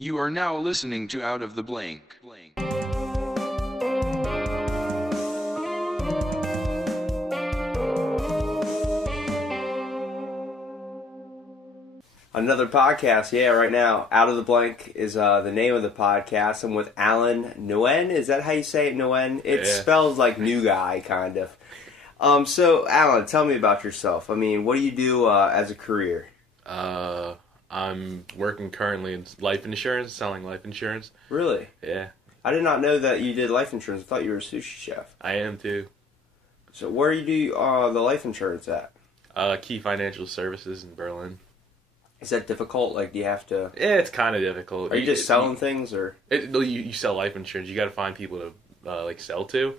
You are now listening to Out of the Blank. Another podcast, yeah, right now. Out of the Blank is the name of the podcast. I'm with Alan Nguyen. Is that how you say it, Nguyen? It spells like new guy, kind of. So, Alan, tell me about yourself. I mean, what do you do as a career? I'm working currently in life insurance, selling life insurance. Really? Yeah. I did not know that you did life insurance. I thought you were a sushi chef. I am too. So, where do you do the life insurance at? Key Financial Services in Berlin. Is that difficult? Like, do you have to... Yeah, it's kind of difficult. Are you just selling things, or...? You sell life insurance. You got to find people to, sell to.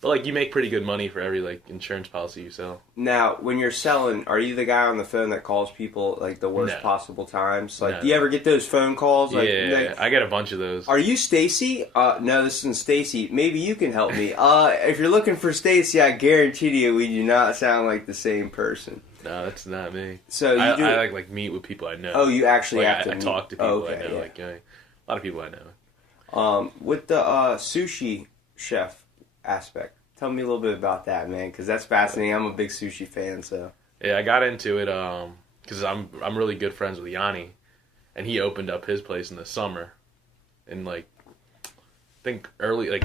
But, you make pretty good money for every, insurance policy you sell. Now, when you're selling, are you the guy on the phone that calls people, the worst possible times? No. Do you ever get those phone calls? Yeah, I get a bunch of those. Are you Stacy? No, this isn't Stacy. Maybe you can help me. If you're looking for Stacy, I guarantee you we do not sound like the same person. No, that's not me. So you I meet with people I know. Oh, you actually have to I talk to people I know. Yeah. A lot of people I know. With the sushi chef aspect, tell me a little bit about that, man, because that's fascinating. I'm a big sushi fan, so. Yeah, I got into it because I'm really good friends with Yanni, and he opened up his place in the summer, and I think early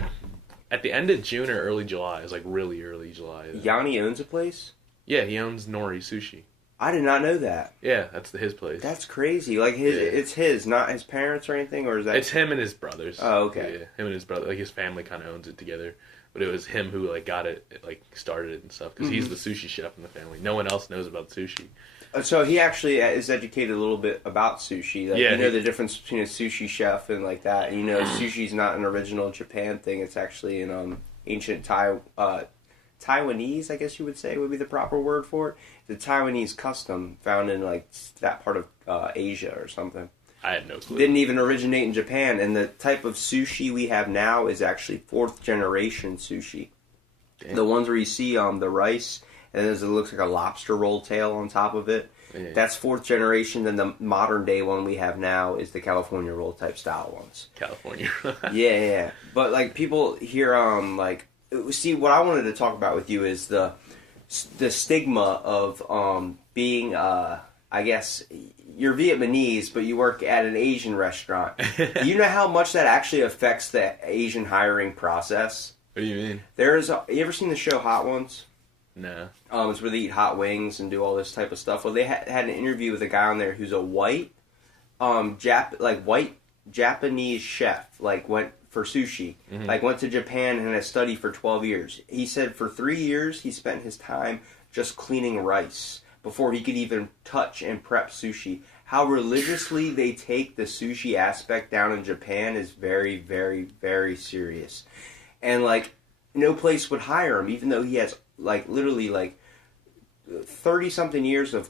at the end of June or early July. It's really early July. Yanni owns a place? Yeah, he owns Nori Sushi. I did not know that. Yeah, that's his place. That's crazy. It's his, not his parents or anything, or is that? It's him and his brothers. Oh, okay. Yeah, him and his brother. His family kind of owns it together. But it was him who got it, started it and stuff. Because he's the sushi chef in the family. No one else knows about sushi. So he actually is educated a little bit about sushi. You know the difference between a sushi chef and that. You know, sushi's not an original Japan thing. It's actually an ancient Taiwanese, I guess you would say, would be the proper word for it. The Taiwanese custom found in that part of Asia or something. I had no clue. Didn't even originate in Japan, and the type of sushi we have now is actually fourth generation sushi. Damn. The ones where you see the rice and it looks like a lobster roll tail on top of it. Yeah. That's fourth generation. Then the modern day one we have now is the California roll type style ones. California. yeah. But people here see, what I wanted to talk about with you is the stigma of being, I guess, you're Vietnamese, but you work at an Asian restaurant. Do you know how much that actually affects the Asian hiring process? What do you mean? You ever seen the show Hot Ones? No. It's where they eat hot wings and do all this type of stuff. Well, they had an interview with a guy on there who's a white, white Japanese chef, went for sushi, went to Japan and had a study for 12 years. He said for 3 years he spent his time just cleaning rice before he could even touch and prep sushi. How religiously they take the sushi aspect down in Japan is very, very, very serious. And no place would hire him, even though he has literally 30-something years of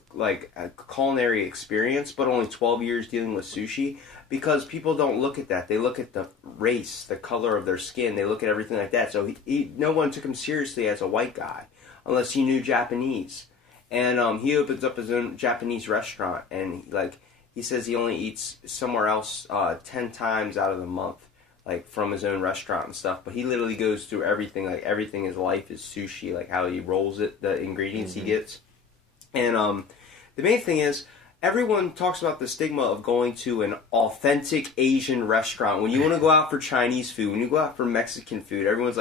culinary experience, but only 12 years dealing with sushi. Because people don't look at that. They look at the race, the color of their skin. They look at everything like that. So no one took him seriously as a white guy unless he knew Japanese. And he opens up his own Japanese restaurant. And he says he only eats somewhere else 10 times out of the month, from his own restaurant and stuff. But he literally goes through everything. Everything in his life is sushi. How he rolls it, the ingredients he gets. And the main thing is, everyone talks about the stigma of going to an authentic Asian restaurant. When you want to go out for Chinese food, when you go out for Mexican food, everyone's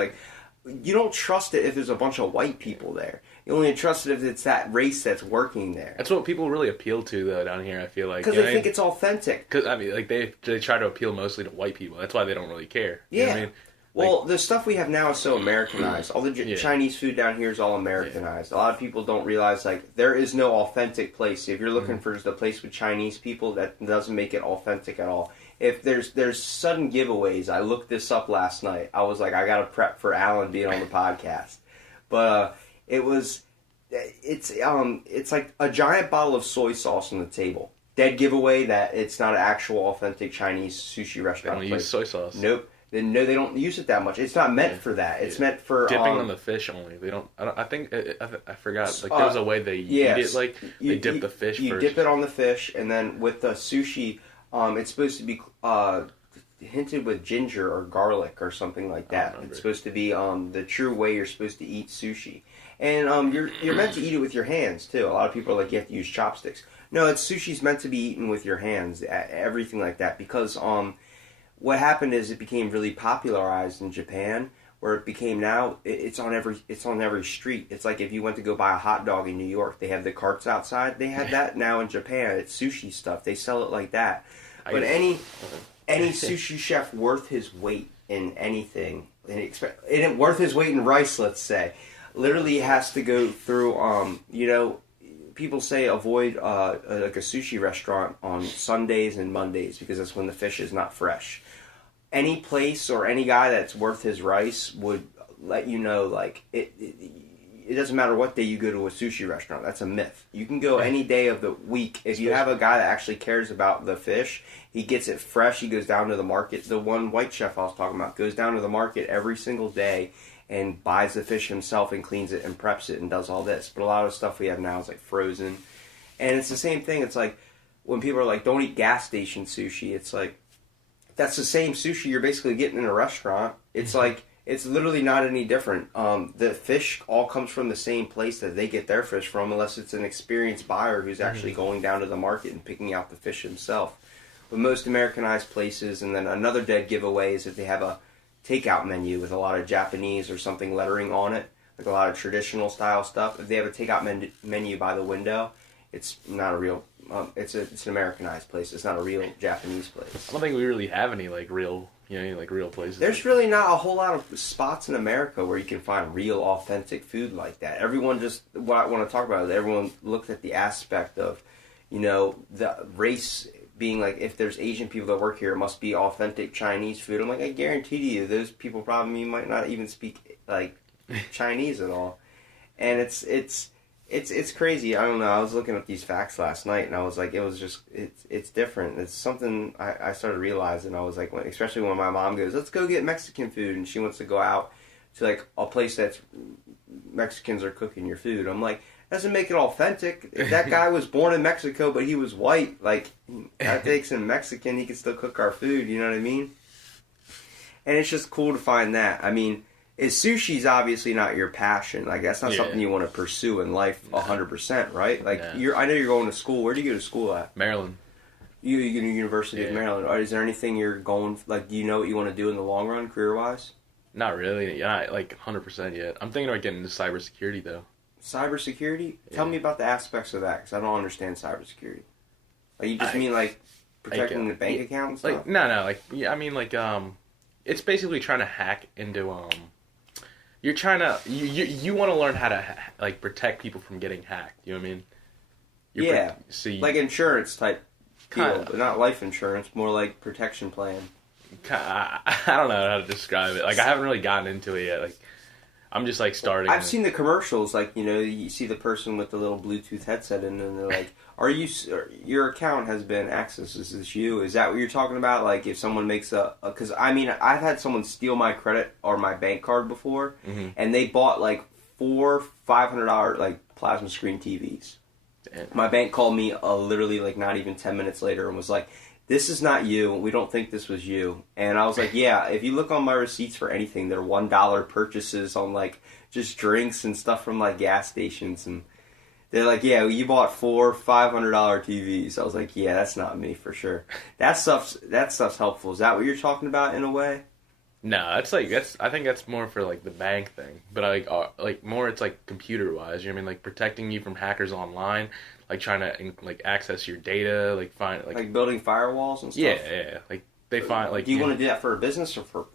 you don't trust it if there's a bunch of white people there. You only trust it if it's that race that's working there. That's what people really appeal to, though, down here, I feel like. Because they think it's authentic. Because, they try to appeal mostly to white people. That's why they don't really care. Yeah. You know what I mean? Well, the stuff we have now is so Americanized. All the Chinese food down here is all Americanized. A lot of people don't realize, there is no authentic place. If you're looking for the place with Chinese people, that doesn't make it authentic at all. If there's sudden giveaways, I looked this up last night. I was I got to prep for Alan being on the podcast. But it's like a giant bottle of soy sauce on the table. Dead giveaway that it's not an actual authentic Chinese sushi restaurant. They don't use soy sauce. Nope. No, they don't use it that much. It's not meant for that. It's meant for dipping on the fish only. They don't. I think I forgot. There was a way they eat it. They dip the fish. You first. dip it on the fish, and then with the sushi, It's supposed to be hinted with ginger or garlic or something like that. It's supposed to be the true way you're supposed to eat sushi. And you're meant to eat it with your hands too. A lot of people are like, you have to use chopsticks. No, sushi's meant to be eaten with your hands, everything like that. Because what happened is it became really popularized in Japan, where it became now it's on every street. It's like if you went to go buy a hot dog in New York, they have the carts outside. They have that now in Japan. It's sushi stuff. They sell it like that. But any sushi chef worth his weight in anything, worth his weight in rice, let's say, literally has to go through. People say avoid like a sushi restaurant on Sundays and Mondays because that's when the fish is not fresh. Any place or any guy that's worth his rice would let you know, like, it doesn't matter what day you go to a sushi restaurant. That's a myth. You can go any day of the week. If you have a guy that actually cares about the fish, he gets it fresh. He goes down to the market. The one white chef I was talking about goes down to the market every single day and buys the fish himself and cleans it and preps it and does all this. But a lot of the stuff we have now is like frozen. And it's the same thing. It's like when people are like, don't eat gas station sushi. It's like, that's the same sushi you're basically getting in a restaurant. It's like, it's literally not any different. The fish all comes from the same place that they get their fish from, unless it's an experienced buyer who's actually going down to the market and picking out the fish himself. But most Americanized places, and then another dead giveaway is if they have a takeout menu with a lot of Japanese or something lettering on it, like a lot of traditional style stuff. If they have a takeout menu by the window, it's not a real. It's an Americanized place. It's not a real Japanese place. I don't think we really have any real places. There's really not a whole lot of spots in America where you can find real authentic food like that. Everyone what I want to talk about is everyone looked at the aspect of, the race being like, if there's Asian people that work here, it must be authentic Chinese food. I'm like, I guarantee to you, those people probably might not even speak like Chinese at all. And it's crazy. I don't know. I was looking at these facts last night, and I was like, it's different. It's something I started realizing. I was like, especially when my mom goes, let's go get Mexican food, and she wants to go out to like a place that's Mexicans are cooking your food. I'm like, doesn't make it authentic. If that guy was born in Mexico, but he was white, like, that makes him Mexican. He can still cook our food. You know what I mean? And it's just cool to find that. I mean, sushi's obviously not your passion. Like, that's not something you want to pursue in life 100%, right? Like, I know you're going to school. Where do you go to school at? Maryland. You go to University of Maryland. Or is there anything you're going, like, do you know what you want to do in the long run, career-wise? Not really. Yeah, like 100% yet. I'm thinking about getting into cybersecurity, though. Cybersecurity? Tell me about the aspects of that, because I don't understand cybersecurity. Like, you just mean, like, protecting the bank account and stuff? Like, no. I mean, it's basically trying to hack into, you're trying to, you want to learn how to, protect people from getting hacked. You know what I mean? Like insurance type deal, but not life insurance, more like protection plan. I don't know how to describe it. Like, I haven't really gotten into it yet. Like, I'm just, starting. I've seen the commercials, like, you see the person with the little Bluetooth headset in, and they're like, your account has been accessed, is this you? Is that what you're talking about? Like, if someone makes because, I mean, I've had someone steal my credit or my bank card before, and they bought, $500, plasma screen TVs. Damn. My bank called me literally, not even 10 minutes later and was like, this is not you. We don't think this was you. And I was like, yeah, if you look on my receipts for anything, they're $1 purchases on, just drinks and stuff from, gas stations. And they're like, yeah, you bought 4 $500 TVs. I was like, yeah, that's not me for sure. That stuff's helpful. Is that what you're talking about in a way? No, I think that's more for, the bank thing. But, more it's, computer-wise. You know what I mean? Protecting you from hackers online. Trying to access your data, find building firewalls and stuff. Yeah. They find Do you want to do that for a business or for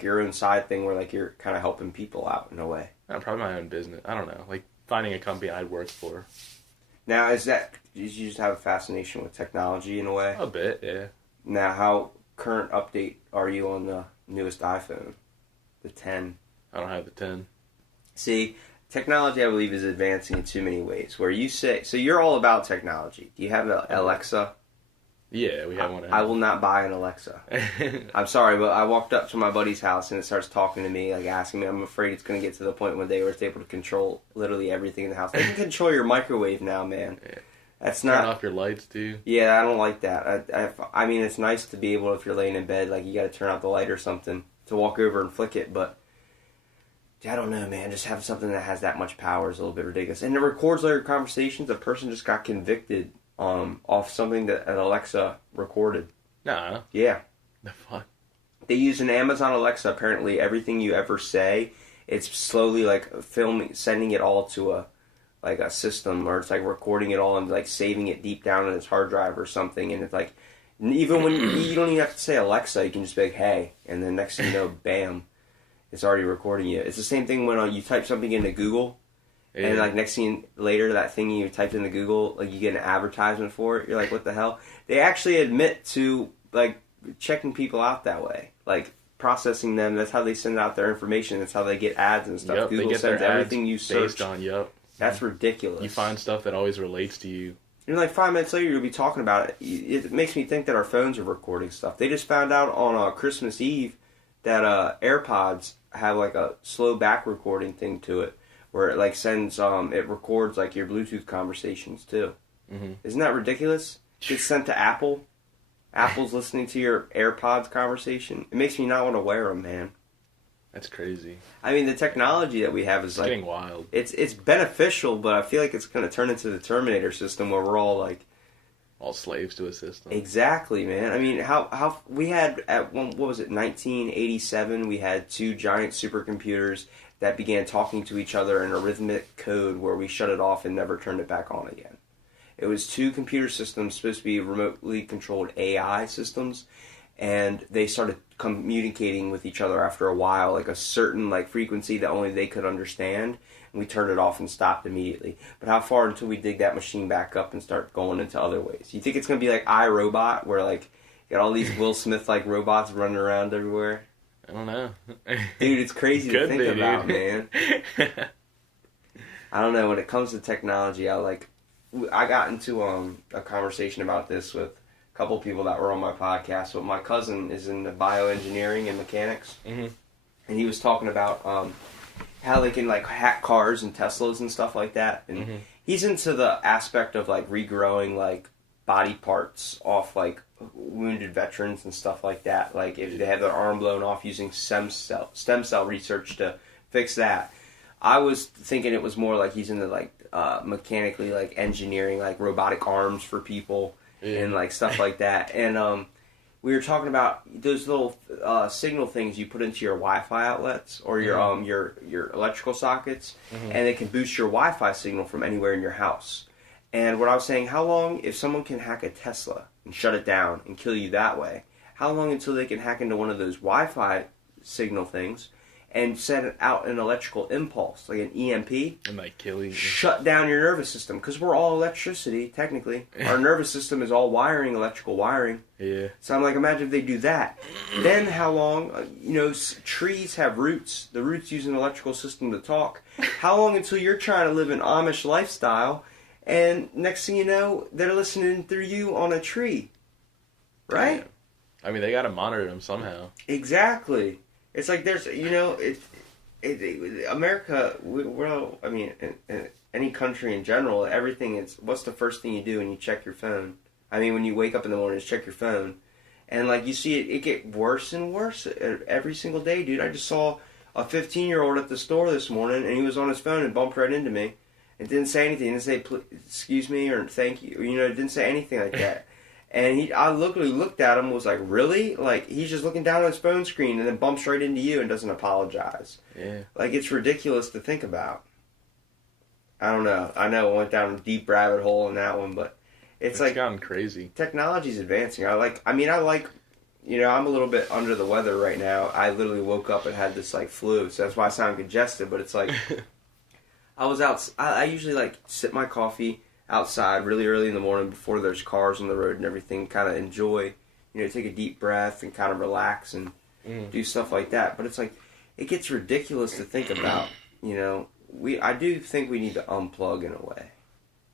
your own side thing where you're kind of helping people out in a way? Probably my own business. I don't know. Finding a company I'd work for. Now, did you just have a fascination with technology in a way? A bit, yeah. Now, how current update are you on the newest iPhone, the 10? I don't have the 10. See. Technology, I believe, is advancing in too many ways. Where you say, so you're all about technology. Do you have an Alexa? Yeah, we have one. I will not buy an Alexa. I'm sorry, but I walked up to my buddy's house and it starts talking to me, asking me. I'm afraid it's going to get to the point one day where it's able to control literally everything in the house. They can control your microwave now, man. Yeah. That's Turn not. off your lights too. Yeah, I don't like that. I mean, it's nice to be able, if you're laying in bed, like you got to turn out the light or something to walk over and flick it. But I don't know, man. Just having something that has that much power is a little bit ridiculous. And it records all your conversations. A person just got convicted off something that an Alexa recorded. Nah. Yeah. The fuck. They use an Amazon Alexa. Apparently, everything you ever say, it's slowly like sending it all to a system, or it's like recording it all and like saving it deep down in its hard drive or something. And it's like, even when you don't even have to say Alexa, you can just be like, hey, and then next thing you know, bam, it's already recording you. It's the same thing when you type something into Google, and like next thing later, that thing you typed into Google, like you get an advertisement for it. You're like, what the hell? They actually admit to like checking people out that way, like processing them. That's how they send out their information. That's how they get ads and stuff. Yep, Google they get sends their everything you ads search. based on, yep. That's ridiculous. You find stuff that always relates to you. And like 5 minutes later, you'll be talking about it. It makes me think that our phones are recording stuff. They just found out on Christmas Eve that AirPods have like a slow back recording thing to it, where it like sends it records like your Bluetooth conversations too. Mm-hmm. Isn't that ridiculous? It's sent to Apple. Apple's listening to your AirPods conversation. It makes me not want to wear them, man. That's crazy. I mean, the technology that we have is getting wild. It's beneficial, but I feel like it's going to turn into the Terminator system where we're all like all slaves to a system. Exactly, man. I mean, how we had at what was it, 1987? We had 2 giant supercomputers that began talking to each other in a rhythmic code where we shut it off and never turned it back on again. It was 2 computer systems supposed to be remotely controlled AI systems. And they started communicating with each other after a while, like a certain like frequency that only they could understand. And we turned it off and stopped immediately. But how far until we dig that machine back up and start going into other ways? You think it's going to be like iRobot, where like you got all these Will Smith like robots running around everywhere? I don't know. Dude, it's crazy to think about, man. I don't know. When it comes to technology, I got into a conversation about this with couple people that were on my podcast. But my cousin is in the bioengineering and mechanics, and he was talking about how they can like hack cars and Teslas and stuff like that. And he's into the aspect of like regrowing like body parts off like wounded veterans and stuff like that. Like if they have their arm blown off, using stem cell research to fix that. I was thinking it was more like he's into like mechanically like engineering like robotic arms for people. And like stuff like that, and we were talking about those little signal things you put into your Wi-Fi outlets or your electrical sockets, and they can boost your Wi-Fi signal from anywhere in your house. And what I was saying, how long if someone can hack a Tesla and shut it down and kill you that way? How long until they can hack into one of those Wi-Fi signal things and send out an electrical impulse, like an EMP, and like kill you, shut down your nervous system, because we're all electricity, technically. Our nervous system is all wiring, electrical wiring. Yeah. So I'm like, imagine if they do that. Then how long, trees have roots. The roots use an electrical system to talk. How long until you're trying to live an Amish lifestyle, and next thing you know, they're listening through you on a tree. Right? Yeah. I mean, they got to monitor them somehow. Exactly. It's like there's, America, in any country in general, everything is, what's the first thing you do when you check your phone? I mean, when you wake up in the morning, just check your phone. And, like, you see it get worse and worse every single day, dude. I just saw a 15-year-old at the store this morning, and he was on his phone and bumped right into me. And didn't say anything. Didn't say, excuse me, or thank you. Didn't say anything like that. And I literally looked at him, was like, really? Like, he's just looking down at his phone screen and then bumps right into you and doesn't apologize. Yeah. Like, it's ridiculous to think about. I don't know. I know I went down a deep rabbit hole in that one, but it's like... gotten crazy. Technology's advancing. I'm a little bit under the weather right now. I literally woke up and had this, like, flu, so that's why I sound congested, but it's like... I usually, like, sip my coffee outside really early in the morning before there's cars on the road and everything, kind of enjoy, take a deep breath and kind of relax and do stuff like that. But it's like, it gets ridiculous to think about, I do think we need to unplug in a way.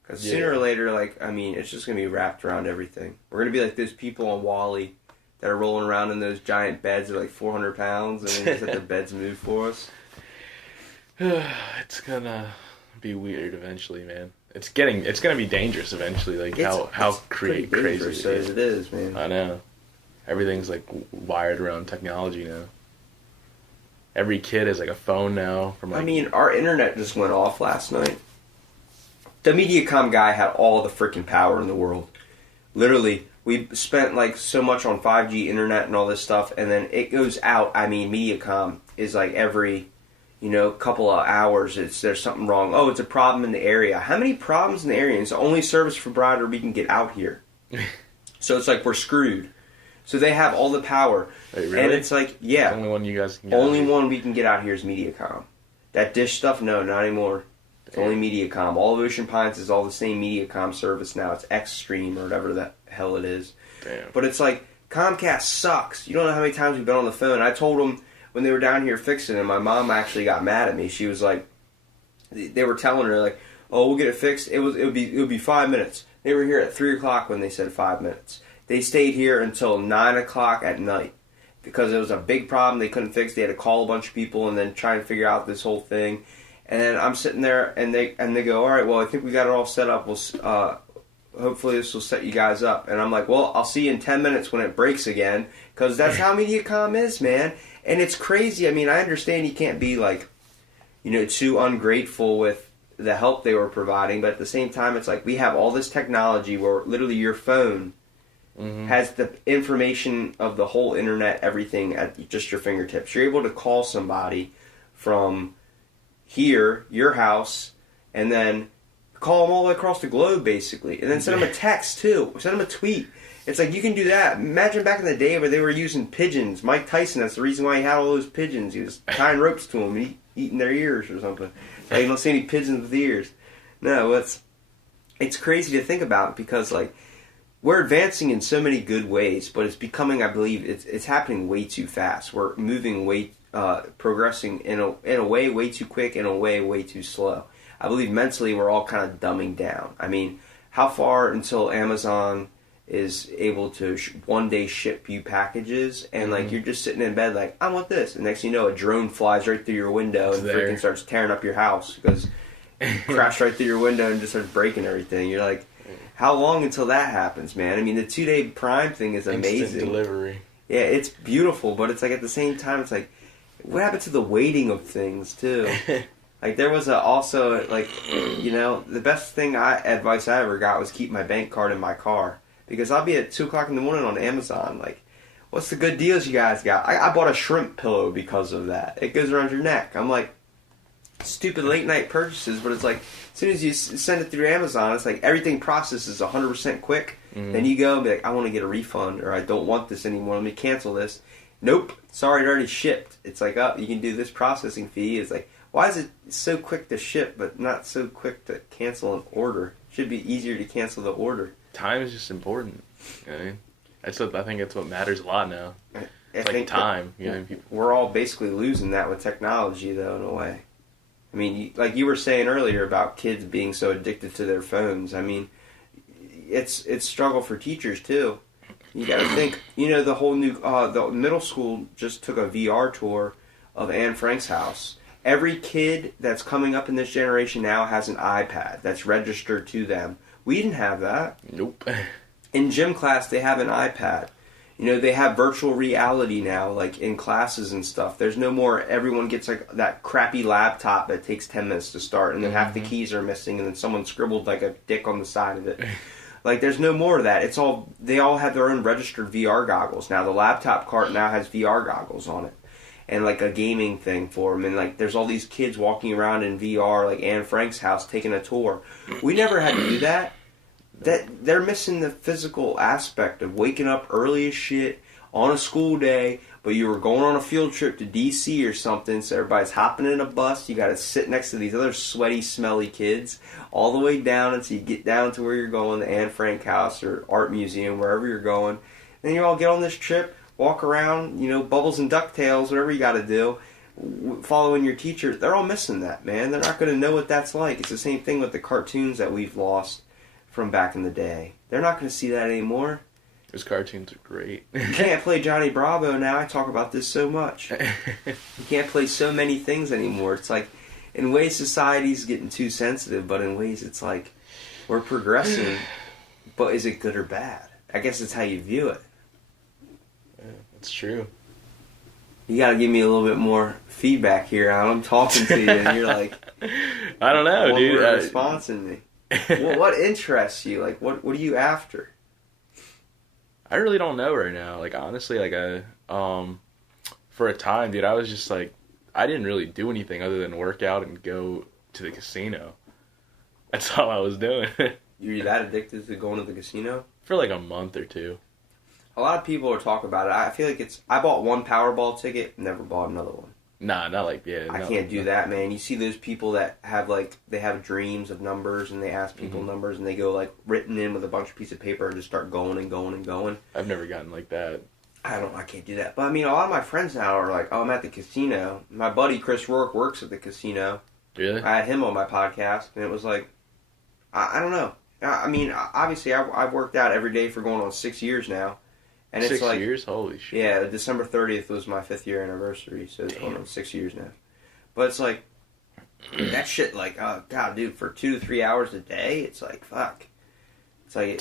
Because sooner or later, it's just going to be wrapped around everything. We're going to be like those people on Wall-E that are rolling around in those giant beds that are like 400 pounds and then just let the beds move for us. It's gonna be weird eventually, man. it's gonna be dangerous eventually. Like how crazy it is. It is, man. I know. Everything's like wired around technology now. Every kid has like a phone now. I mean, our internet just went off last night. The MediaCom guy had all the freaking power in the world. Literally, we spent like so much on 5G internet and all this stuff, and then it goes out. I mean, MediaCom is like every, couple of hours, there's something wrong. Oh, it's a problem in the area. How many problems in the area? It's the only service provider we can get out here. So it's like we're screwed. So they have all the power. Wait, really? And it's like, yeah. The only one you guys can get Only one we can get out here is MediaCom. That Dish stuff, no, not anymore. It's only MediaCom. All of Ocean Pines is all the same MediaCom service now. It's Xstream or whatever the hell it is. Damn. But it's like, Comcast sucks. You don't know how many times we've been on the phone. I told them when they were down here fixing it, my mom actually got mad at me. She was like, they were telling her, like, oh, we'll get it fixed. It would be 5 minutes. They were here at 3 o'clock when they said 5 minutes. They stayed here until 9 o'clock at night because it was a big problem they couldn't fix. They had to call a bunch of people and then try and figure out this whole thing. And then I'm sitting there and they go, all right, well, I think we got it all set up. We'll hopefully this will set you guys up. And I'm like, well, I'll see you in 10 minutes when it breaks again because that's how MediaCom is, man. And it's crazy. I mean, I understand you can't be like, too ungrateful with the help they were providing, but at the same time, it's like we have all this technology where literally your phone has the information of the whole internet, everything at just your fingertips. You're able to call somebody from here, your house, and then call them all the way across the globe, basically. And then send them a text, too. Send them a tweet. It's like, you can do that. Imagine back in the day where they were using pigeons. Mike Tyson, that's the reason why he had all those pigeons. He was tying ropes to them and eating their ears or something. Like, you don't see any pigeons with ears. No, it's crazy to think about because, like, we're advancing in so many good ways, but it's becoming, I believe, it's happening way too fast. We're moving progressing in a way way too quick, in a way too slow. I believe mentally we're all kind of dumbing down. I mean, how far until Amazon is able to one day ship you packages and like you're just sitting in bed like, I want this, and next thing you know a drone flies right through your window and freaking starts tearing up your house because it crashed right through your window and just starts breaking everything. You're like, how long until that happens, man? I mean, the 2-day Prime thing is amazing. Instant delivery. Yeah, it's beautiful, but it's like at the same time, it's like, what happened to the waiting of things too? Like there was also like, the best advice I ever got was keep my bank card in my car because I'll be at 2 o'clock in the morning on Amazon. Like, what's the good deals you guys got? I bought a shrimp pillow because of that. It goes around your neck. I'm like, stupid late night purchases, but it's like as soon as you send it through Amazon, it's like everything processes 100% quick. Then you go and be like, I want to get a refund or I don't want this anymore. Let me cancel this. Nope, sorry, it already shipped. It's like, oh, you can do this processing fee. It's like, why is it so quick to ship but not so quick to cancel an order? It should be easier to cancel the order. Time is just important. I mean, I think that's what matters a lot now. It's like time. We're all basically losing that with technology, though, in a way. I mean, like you were saying earlier about kids being so addicted to their phones. I mean, it's struggle for teachers too. You got to think. The whole new the middle school just took a VR tour of Anne Frank's house. Every kid that's coming up in this generation now has an iPad that's registered to them. We didn't have that. Nope. In gym class, they have an iPad. They have virtual reality now, like in classes and stuff. There's no more, everyone gets like that crappy laptop that takes 10 minutes to start, and then half the keys are missing, and then someone scribbled like a dick on the side of it. Like, there's no more of that. They all have their own registered VR goggles. Now, the laptop cart now has VR goggles on it. And like a gaming thing for them. And like, there's all these kids walking around in VR, like Anne Frank's house, taking a tour. We never had to do that. They're missing the physical aspect of waking up early as shit on a school day, but you were going on a field trip to DC or something, so everybody's hopping in a bus. You got to sit next to these other sweaty, smelly kids all the way down until you get down to where you're going, the Anne Frank house or art museum, wherever you're going. And then you all get on this trip, walk around, bubbles and ducktails, whatever you got to do, following your teacher. They're all missing that, man. They're not going to know what that's like. It's the same thing with the cartoons that we've lost from back in the day. They're not going to see that anymore. Those cartoons are great. You can't play Johnny Bravo now. I talk about this so much. You can't play so many things anymore. It's like, in ways, society's getting too sensitive, but in ways, it's like, We're progressing, but is it good or bad? I guess it's how you view it. Yeah, that's true. You gotta give me a little bit more feedback here. I'm talking to you, and you're like, I don't know, dude. Responsing me. Well, what interests you? Like, what are you after? I really don't know right now. Like, honestly, like, for a time, dude, I was just like, I didn't really do anything other than work out and go to the casino. That's all I was doing. You're that addicted to going to the casino? For like a month or two. A lot of people are talking about it. I feel like I bought one Powerball ticket, never bought another one. Nah, not like, yeah. I can't do that, man. You see those people that have, like, they have dreams of numbers, and they ask people numbers, and they go, like, written in with a bunch of piece of paper and just start going and going and going. I've never gotten like that. I can't do that. But, I mean, a lot of my friends now are like, oh, I'm at the casino. My buddy Chris Rourke works at the casino. Really? I had him on my podcast, and it was like, I don't know. I mean, obviously, I've worked out every day for going on 6 years now. And it's 6 like, years? Holy shit. Yeah, December 30th was my 5th year anniversary, so it's going on 6 years now. But it's like, that shit, like, oh, God, dude, for 2 to 3 hours a day, it's like, fuck. It's like,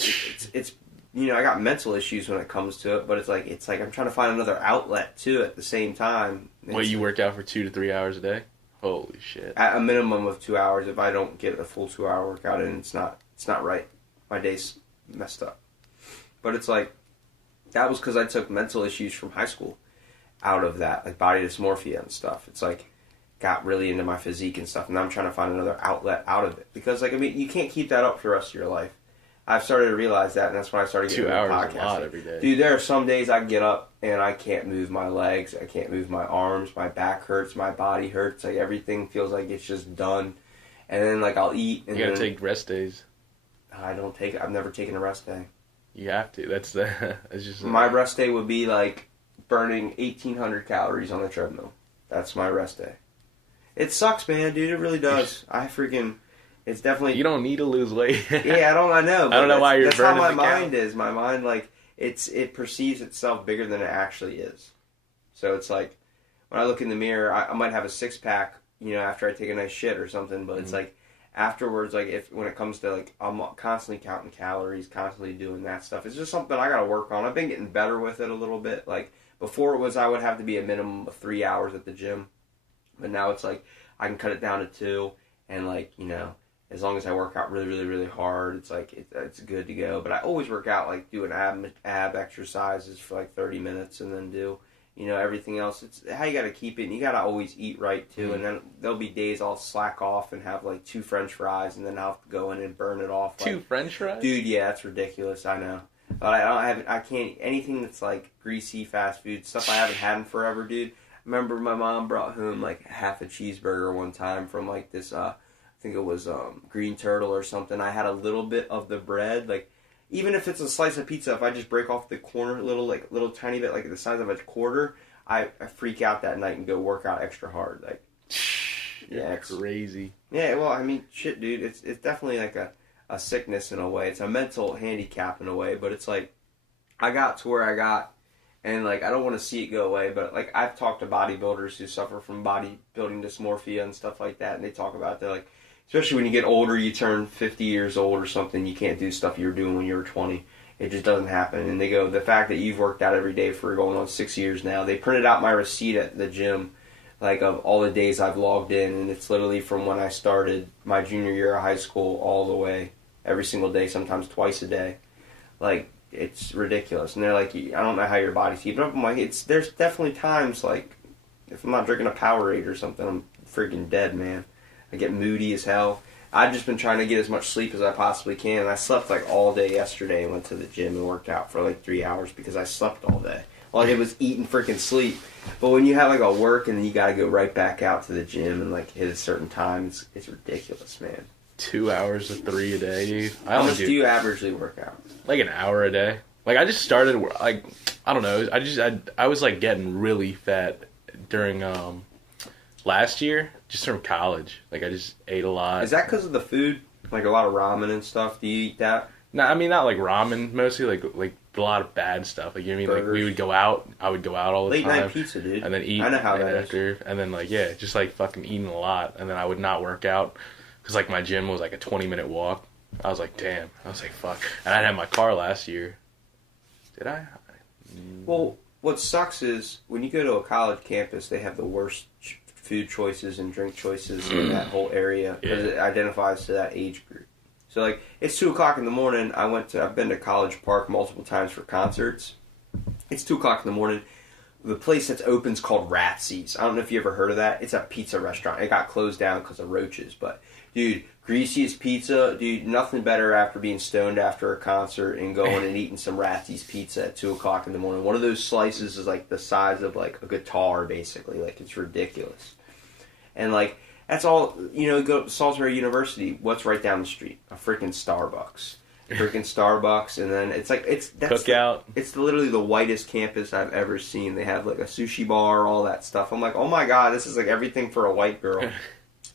it's you know, I got mental issues when it comes to it, but it's like I'm trying to find another outlet, too, at the same time. Wait, you work out for 2 to 3 hours a day? Holy shit. At a minimum of 2 hours. If I don't get a full 2 hour workout in, it's not right. My day's messed up. But it's like, that was because I took mental issues from high school out of that, like body dysmorphia and stuff. It's like, got really into my physique and stuff, and now I'm trying to find another outlet out of it. Because, like, I mean, you can't keep that up for the rest of your life. I've started to realize that, and that's when I started getting 2 into hours podcasting. is a lot every day. Dude, there are some days I get up and I can't move my legs, I can't move my arms, my back hurts, my body hurts, like everything feels like it's just done. And then, like, I'll eat. And you gotta take rest days. I've never taken a rest day. You have to. That's just... My rest day would be, like, burning 1,800 calories on the treadmill. That's my rest day. It sucks, man, dude. It really does. It's definitely... You don't need to lose weight. Yeah, I know. I don't know why you're burning the That's how my calories. mind is. My mind, like, it perceives itself bigger than it actually is. So it's like, when I look in the mirror, I might have a six-pack, you know, after I take a nice shit or something, but it's like, afterwards, like, when it comes to, like, I'm constantly counting calories, constantly doing that stuff. It's just something I gotta work on. I've been getting better with it a little bit. Like, before it was I would have to be a minimum of 3 hours at the gym. But now it's like, I can cut it down to 2, and, like, you know, as long as I work out really, really, really hard, it's like, it's good to go. But I always work out, like, doing ab exercises for, like, 30 minutes, and then do, you know, everything else. It's how you gotta keep it, and you gotta always eat right, too. And then there'll be days I'll slack off and have, like, 2 French fries, and then I'll have to go in and burn it off. 2 like, French fries? Dude, yeah, that's ridiculous, I know. But I can't, anything that's, like, greasy, fast food, stuff I haven't had in forever, dude. I remember my mom brought home, like, half a cheeseburger one time from, like, this, I think it was Green Turtle or something. I had a little bit of the bread, like, even if it's a slice of pizza, if I just break off the corner little tiny bit, like the size of a quarter, I freak out that night and go work out extra hard. Like, yeah, it's crazy. Yeah, well, I mean, shit, dude, it's definitely like a sickness in a way. It's a mental handicap in a way, but it's like, I got to where I got, and, like, I don't want to see it go away, but, like, I've talked to bodybuilders who suffer from bodybuilding dysmorphia and stuff like that, and they talk about that, like, especially when you get older, you turn 50 years old or something, you can't do stuff you were doing when you were 20. It just doesn't happen. And they go, the fact that you've worked out every day for going on 6 years now, they printed out my receipt at the gym, like, of all the days I've logged in, and it's literally from when I started my junior year of high school all the way, every single day, sometimes twice a day. Like, it's ridiculous. And they're like, I don't know how your body's keeping up. I'm like, there's definitely times, like, if I'm not drinking a Powerade or something, I'm freaking dead, man. I get moody as hell. I've just been trying to get as much sleep as I possibly can. I slept, like, all day yesterday and went to the gym and worked out for, like, 3 hours because I slept all day. All I did was eat and freaking sleep. But when you have, like, a work and then you got to go right back out to the gym and, like, hit a certain time, it's ridiculous, man. 2 hours to 3 a day, dude. How much do you averagely work out? Like an hour a day. Like, I just started, like, I don't know. I was, like, getting really fat during last year, just from college. Like, I just ate a lot. Is that because of the food? Like, a lot of ramen and stuff? Do you eat that? No, I mean, not like ramen, mostly, like a lot of bad stuff. Like, you know what I mean? Burgers. Like, we would go out. I would go out all the time. Late night pizza, dude. And then eat. I know how right that after. is. And then, like, yeah, just, like, fucking eating a lot. And then I would not work out. Because, like, my gym was, like, a 20-minute walk. I was like, damn. I was like, fuck. And I didn't have my car last year. Did I? Well, what sucks is when you go to a college campus, they have the worst food choices and drink choices in that whole area because it identifies to that age group. So, like, it's 2 o'clock in the morning. I've been to College Park multiple times for concerts. It's 2 o'clock in the morning. The place that's open is called Ratsey's. I don't know if you ever heard of that. It's a pizza restaurant. It got closed down because of roaches. But, dude, greasiest pizza. Dude, nothing better after being stoned after a concert and going and eating some Ratsey's pizza at 2 o'clock in the morning. One of those slices is, like, the size of, like, a guitar, basically. Like, it's ridiculous. And, like, that's all, you know, go to Salisbury University. What's right down the street? A freaking Starbucks. And then it's like that's Cookout. It's literally the whitest campus I've ever seen. They have like a sushi bar, all that stuff. I'm like, oh my god, this is like everything for a white girl.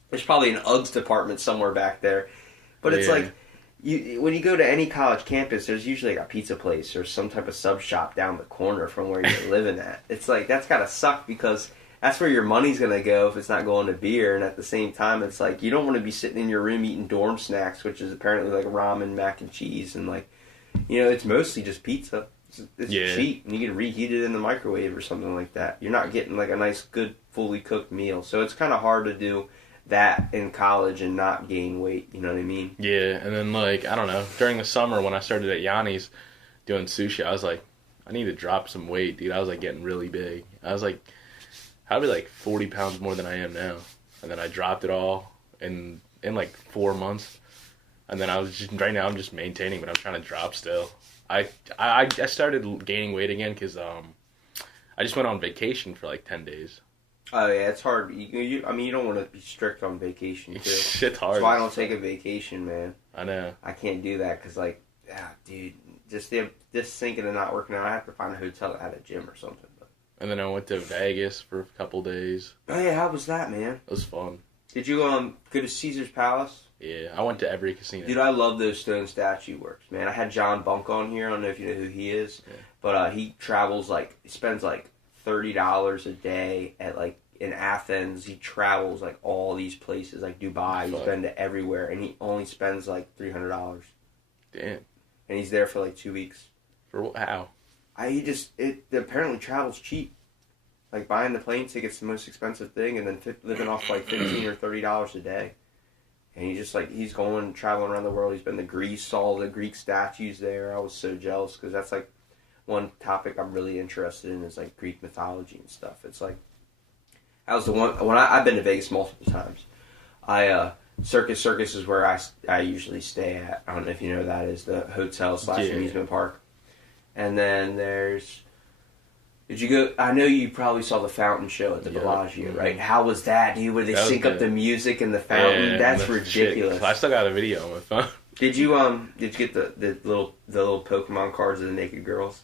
There's probably an Uggs department somewhere back there, but it's like when you go to any college campus, there's usually like a pizza place or some type of sub shop down the corner from where you're living at. It's like that's gotta suck because that's where your money's going to go if it's not going to beer. And at the same time, it's like you don't want to be sitting in your room eating dorm snacks, which is apparently like ramen, mac and cheese. And like, you know, it's mostly just pizza. It's cheap. And you can reheat it in the microwave or something like that. You're not getting like a nice, good, fully cooked meal. So it's kind of hard to do that in college and not gain weight. You know what I mean? Yeah. And then like, I don't know, during the summer when I started at Yanni's doing sushi, I was like, I need to drop some weight, dude. I was like getting really big. I was like, I'd be like 40 pounds more than I am now. And then I dropped it all in like 4 months. And then right now I'm just maintaining, but I'm trying to drop still. I started gaining weight again because I just went on vacation for like 10 days. Oh yeah, it's hard. You don't want to be strict on vacation too. Shit's hard. That's why I don't take a vacation, man. I know. I can't do that because like, dude, just thinking of not working out, I have to find a hotel that had a gym or something. And then I went to Vegas for a couple days. Oh yeah, how was that, man? It was fun. Did you go to Caesar's Palace? Yeah, I went to every casino. Dude, I love those stone statue works, man. I had John Bunk on here. I don't know if you know who he is, but he travels he spends like $30 a day at like in Athens. He travels like all these places, like Dubai. He's been to everywhere, and he only spends like $300. Damn. And he's there for like 2 weeks. For how? It apparently travels cheap. Like buying the plane ticket's the most expensive thing, and then living off like $15 or $30 a day. And he's going traveling around the world. He's been to Greece, saw all the Greek statues there. I was so jealous because that's like one topic I'm really interested in is like Greek mythology and stuff. It's like that was the one when I've been to Vegas multiple times. Circus is where I usually stay at. I don't know if you know that is the hotel / amusement park. And then did you go? I know you probably saw the fountain show at the Bellagio, right? How was that, dude? Where they sync up the music and the fountain? That's ridiculous. Shit. I still got a video on my phone. Did you get the little Pokemon cards of the naked girls?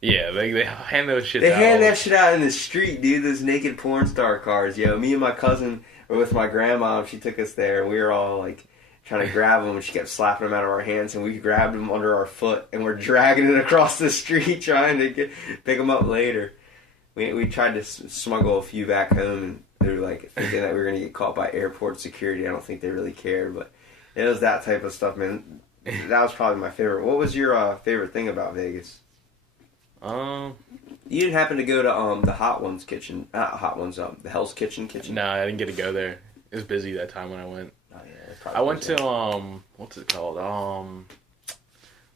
Yeah, they hand those shit out. They hand that shit out in the street, dude. Those naked porn star cards, yo. Me and my cousin were with my grandma. She took us there, and we were all like trying to grab them, and she kept slapping them out of our hands, and we grabbed them under our foot, and we're dragging it across the street trying to pick them up later. We tried to smuggle a few back home, and they were like thinking that we were going to get caught by airport security. I don't think they really cared, but it was that type of stuff, man. That was probably my favorite. What was your favorite thing about Vegas? You didn't happen to go to the Hot Ones kitchen, not Hot Ones, the Hell's Kitchen? No, I didn't get to go there. It was busy that time when I went. Oh yeah, I went to what's it called?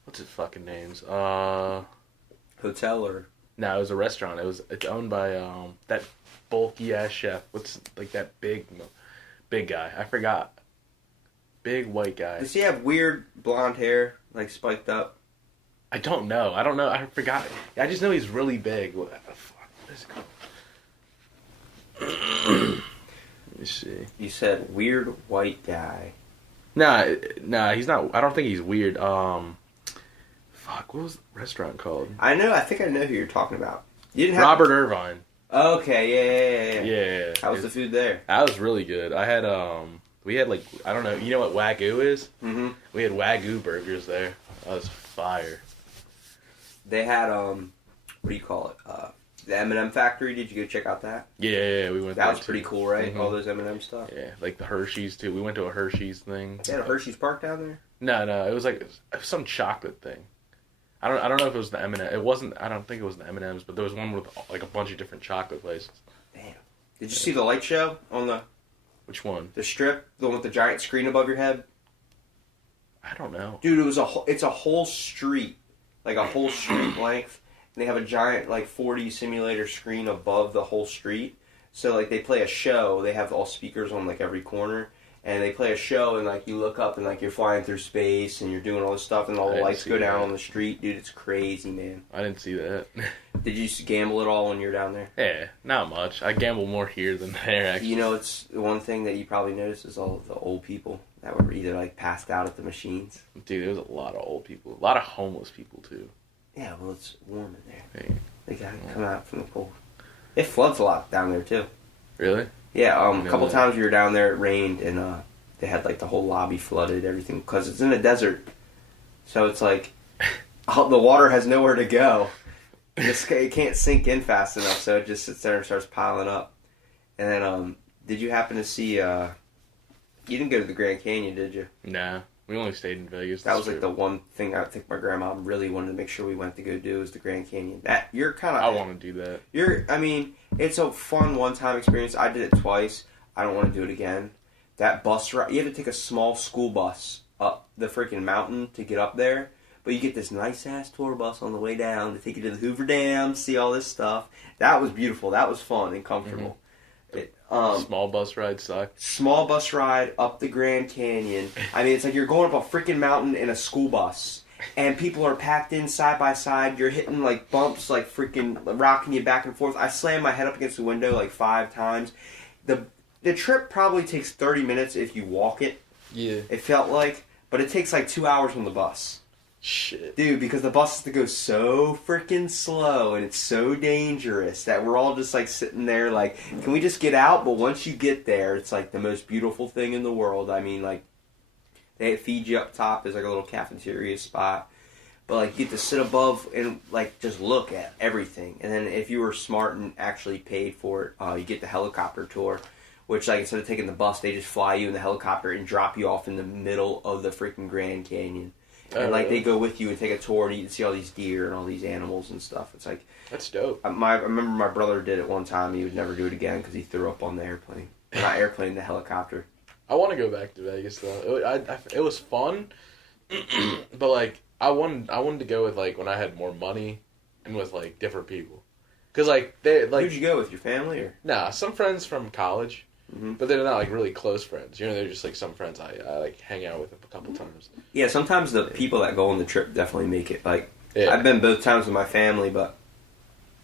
What's its fucking names? Hotel or no, it was a restaurant. It's owned by that bulky ass chef. What's like that big guy? I forgot. Big white guy. Does he have weird blonde hair, like spiked up? I don't know. I forgot. I just know he's really big. What is it called? Let me see. You said weird white guy. Nah, he's not. I don't think he's weird. What was the restaurant called? I think I know who you're talking about. You didn't have Robert Irvine. Okay, yeah. Yeah. How was the food there? That was really good. I had we had like I don't know. You know what Wagyu is? Mm-hmm. We had Wagyu burgers there. That was fire. They had what do you call it? The M&M factory. Did you go check out that? Yeah, we went. That there was pretty cool, right? Mm-hmm. All those M&M stuff. Yeah, like the Hershey's too. We went to a Hershey's thing. They had a Hershey's Park down there. No, it was like some chocolate thing. I don't know if it was the M&M. It wasn't. I don't think it was the M&Ms, but there was one with like a bunch of different chocolate places. Damn. Did you see the light show on the? Which one? The strip, the one with the giant screen above your head. I don't know, dude. It's a whole street, like a whole street length, and they have a giant like 4D simulator screen above the whole street. So like they play a show. They have all speakers on like every corner. And they play a show, and like you look up, and like you're flying through space, and you're doing all this stuff, and all the lights go down on the street, dude. It's crazy, man. I didn't see that. Did you gamble at all when you were down there? Yeah, not much. I gamble more here than there, actually. You know, it's the one thing that you probably noticed is all of the old people that were either like passed out at the machines. Dude, there was a lot of old people, a lot of homeless people too. Yeah, well, it's warm in there. Hey. They gotta come out from the cold. It floods a lot down there too. Really? Yeah, a couple times we were down there, it rained, and they had like the whole lobby flooded, everything, because it's in a desert. So it's like the water has nowhere to go. It can't sink in fast enough, so it just sits there and starts piling up. And then, did you happen to see? You didn't go to the Grand Canyon, did you? Nah, we only stayed in Vegas. That was like the one thing I think my grandma really wanted to make sure we went to go do is the Grand Canyon. That you're kind of. I want to do that. I mean, it's a fun one-time experience. I did it twice. I don't want to do it again. That bus ride, you have to take a small school bus up the freaking mountain to get up there. But you get this nice-ass tour bus on the way down to take you to the Hoover Dam, see all this stuff. That was beautiful. That was fun and comfortable. Mm-hmm. Small bus ride sucked. Small bus ride up the Grand Canyon. I mean, it's like you're going up a freaking mountain in a school bus. And people are packed in side by side. You're hitting, like, bumps, like, freaking rocking you back and forth. I slammed my head up against the window, like, 5 times. The trip probably takes 30 minutes if you walk it. Yeah. It felt like. But it takes like 2 hours on the bus. Shit. Dude, because the bus has to go so freaking slow and it's so dangerous that we're all just like sitting there like, can we just get out? But once you get there, it's like the most beautiful thing in the world. I mean, like, they feed you up top. There's like a little cafeteria spot. But like, you get to sit above and like just look at everything. And then if you were smart and actually paid for it, you get the helicopter tour. Which, like, instead of taking the bus, they just fly you in the helicopter and drop you off in the middle of the freaking Grand Canyon. And, like, they go with you and take a tour, and you can see all these deer and all these animals and stuff. It's like... That's dope. I remember my brother did it one time. He would never do it again because he threw up on the airplane. Not airplane, the helicopter. I want to go back to Vegas, though. It was fun, but, like, I wanted to go with, like, when I had more money and with, like, different people. Because, like, Who'd you go with, your family, or...? Nah, some friends from college. Mm-hmm. But they're not, like, really close friends. You know, they're just, like, some friends I like, hang out with a couple times. Yeah, sometimes the people that go on the trip definitely make it. Like, yeah. I've been both times with my family, but,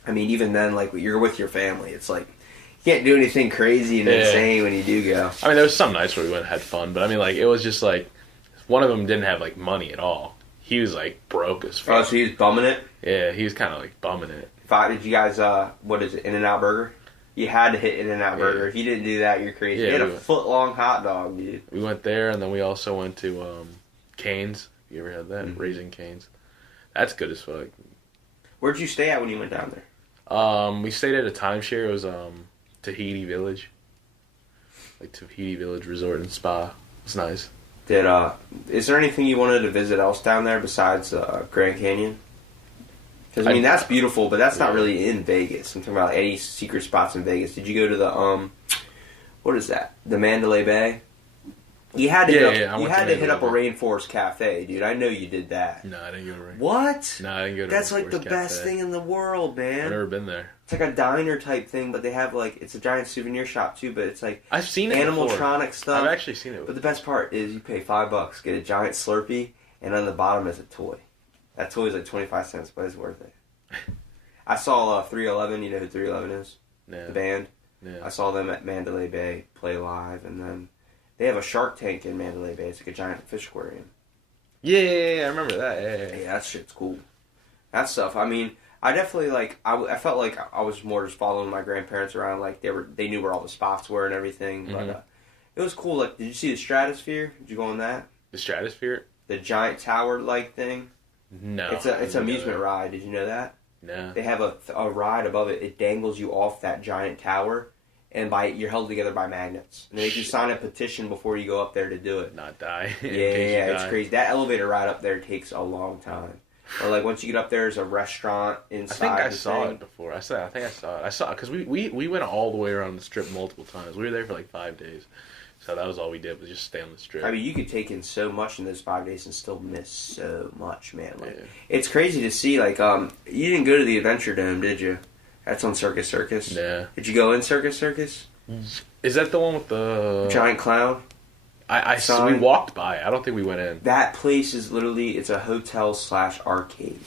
I mean, even then, like, you're with your family. It's like, you can't do anything crazy and insane when you do go. I mean, there was some nights where we went and had fun, but, I mean, like, it was just, like, one of them didn't have, like, money at all. He was, like, broke as fuck. Oh, so he was bumming it? Yeah, he was kind of, like, bumming it. Did you guys, what is it, In-N-Out Burger? You had to hit In-N-Out Burger. If you didn't do that, you're crazy. Yeah, you had a foot-long hot dog, dude. We went there, and then we also went to Cane's. You ever had that? Mm-hmm. Raising Cane's. That's good as fuck. Where'd you stay at when you went down there? We stayed at a timeshare. It was Tahiti Village. Like Tahiti Village Resort and Spa. It's nice. Is there anything you wanted to visit else down there besides Grand Canyon? Because, I mean, that's beautiful, but that's not really in Vegas. I'm talking about any secret spots in Vegas. Did you go to the, what is that? The Mandalay Bay? You had to hit up a Rainforest Cafe, dude. I know you did that. No, I didn't go to Rainforest. What? No, I didn't go to That's Rainforest like the Cafe. best thing in the world, man. I've never been there. It's like a diner type thing, but they have like, it's a giant souvenir shop too, but it's like I've seen it animatronic stuff. I've actually seen it. But the best part is you pay $5, get a giant Slurpee, and on the bottom is a toy. That toy is like 25 cents, but it's worth it. I saw 311. You know who 311 is? Yeah. The band. Yeah. I saw them at Mandalay Bay play live, and then they have a Shark Tank in Mandalay Bay. It's like a giant fish aquarium. Yeah, I remember that. Yeah, that shit's cool. That stuff. I mean, I definitely like. I felt like I was more just following my grandparents around. Like they knew where all the spots were and everything. Mm-hmm. But it was cool. Like, did you see the Stratosphere? Did you go on that? The Stratosphere? The giant tower like thing. No. It's an amusement ride. Did you know that? No. They have a ride above it. It dangles you off that giant tower, and you're held together by magnets. And they make you sign a petition before you go up there to do it. Not die. Yeah, it's crazy. That elevator ride up there takes a long time. Or like once you get up there, there's a restaurant inside. I think I saw it before. I think I saw it. I saw it because we went all the way around the strip multiple times. We were there for like 5 days, so that was all we did was just stay on the strip. I mean, you could take in so much in those 5 days and still miss so much, man. Like, it's crazy to see. Like, you didn't go to the Adventure Dome, did you? That's on Circus Circus. Yeah. Did you go in Circus Circus? Is that the one with the giant clown? We walked by. I don't think we went in. That place is literally, it's a hotel/arcade.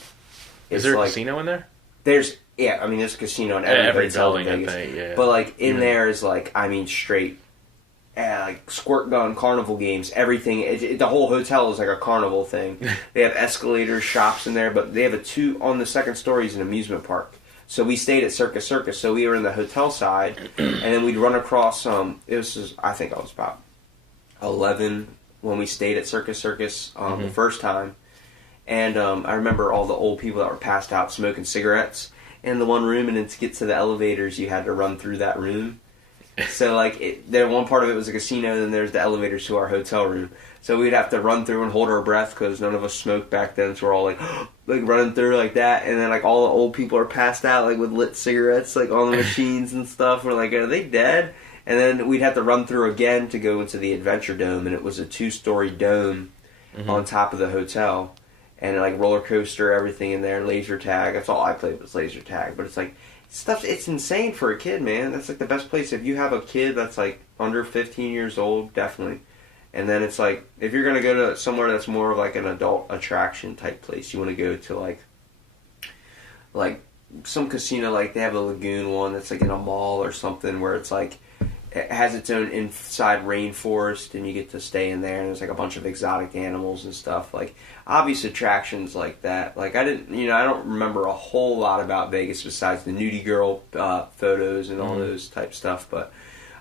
Is there a casino in there? There's a casino in every building, I think, yeah. But like in there is like, straight, like squirt gun, carnival games, everything. The whole hotel is like a carnival thing. They have escalators, shops in there, but they have on the second story is an amusement park. So we stayed at Circus Circus. So we were in the hotel side, and then we'd run across. I think I was about 11 when we stayed at Circus Circus the first time. And I remember all the old people that were passed out smoking cigarettes in the one room, and then to get to the elevators, you had to run through that room. So, like, one part of it was a casino, then there's the elevators to our hotel room. So we'd have to run through and hold our breath because none of us smoked back then, so we're all, like, running through like that. And then, like, all the old people are passed out, like, with lit cigarettes, like, on the machines and stuff. We're like, are they dead? And then we'd have to run through again to go into the Adventure Dome, and it was a 2-story dome on top of the hotel. And like roller coaster, everything in there, laser tag. That's all I played was laser tag. But it's like it's insane for a kid, man. That's like the best place if you have a kid that's like under 15 years old, definitely. And then it's like if you're gonna go to somewhere that's more of like an adult attraction type place, you want to go to like some casino. Like they have a lagoon one that's like in a mall or something where it's like. It has its own inside rainforest, and you get to stay in there, and there's like a bunch of exotic animals and stuff. Like obvious attractions like that. Like I don't remember a whole lot about Vegas besides the nudie girl photos and all those type stuff. But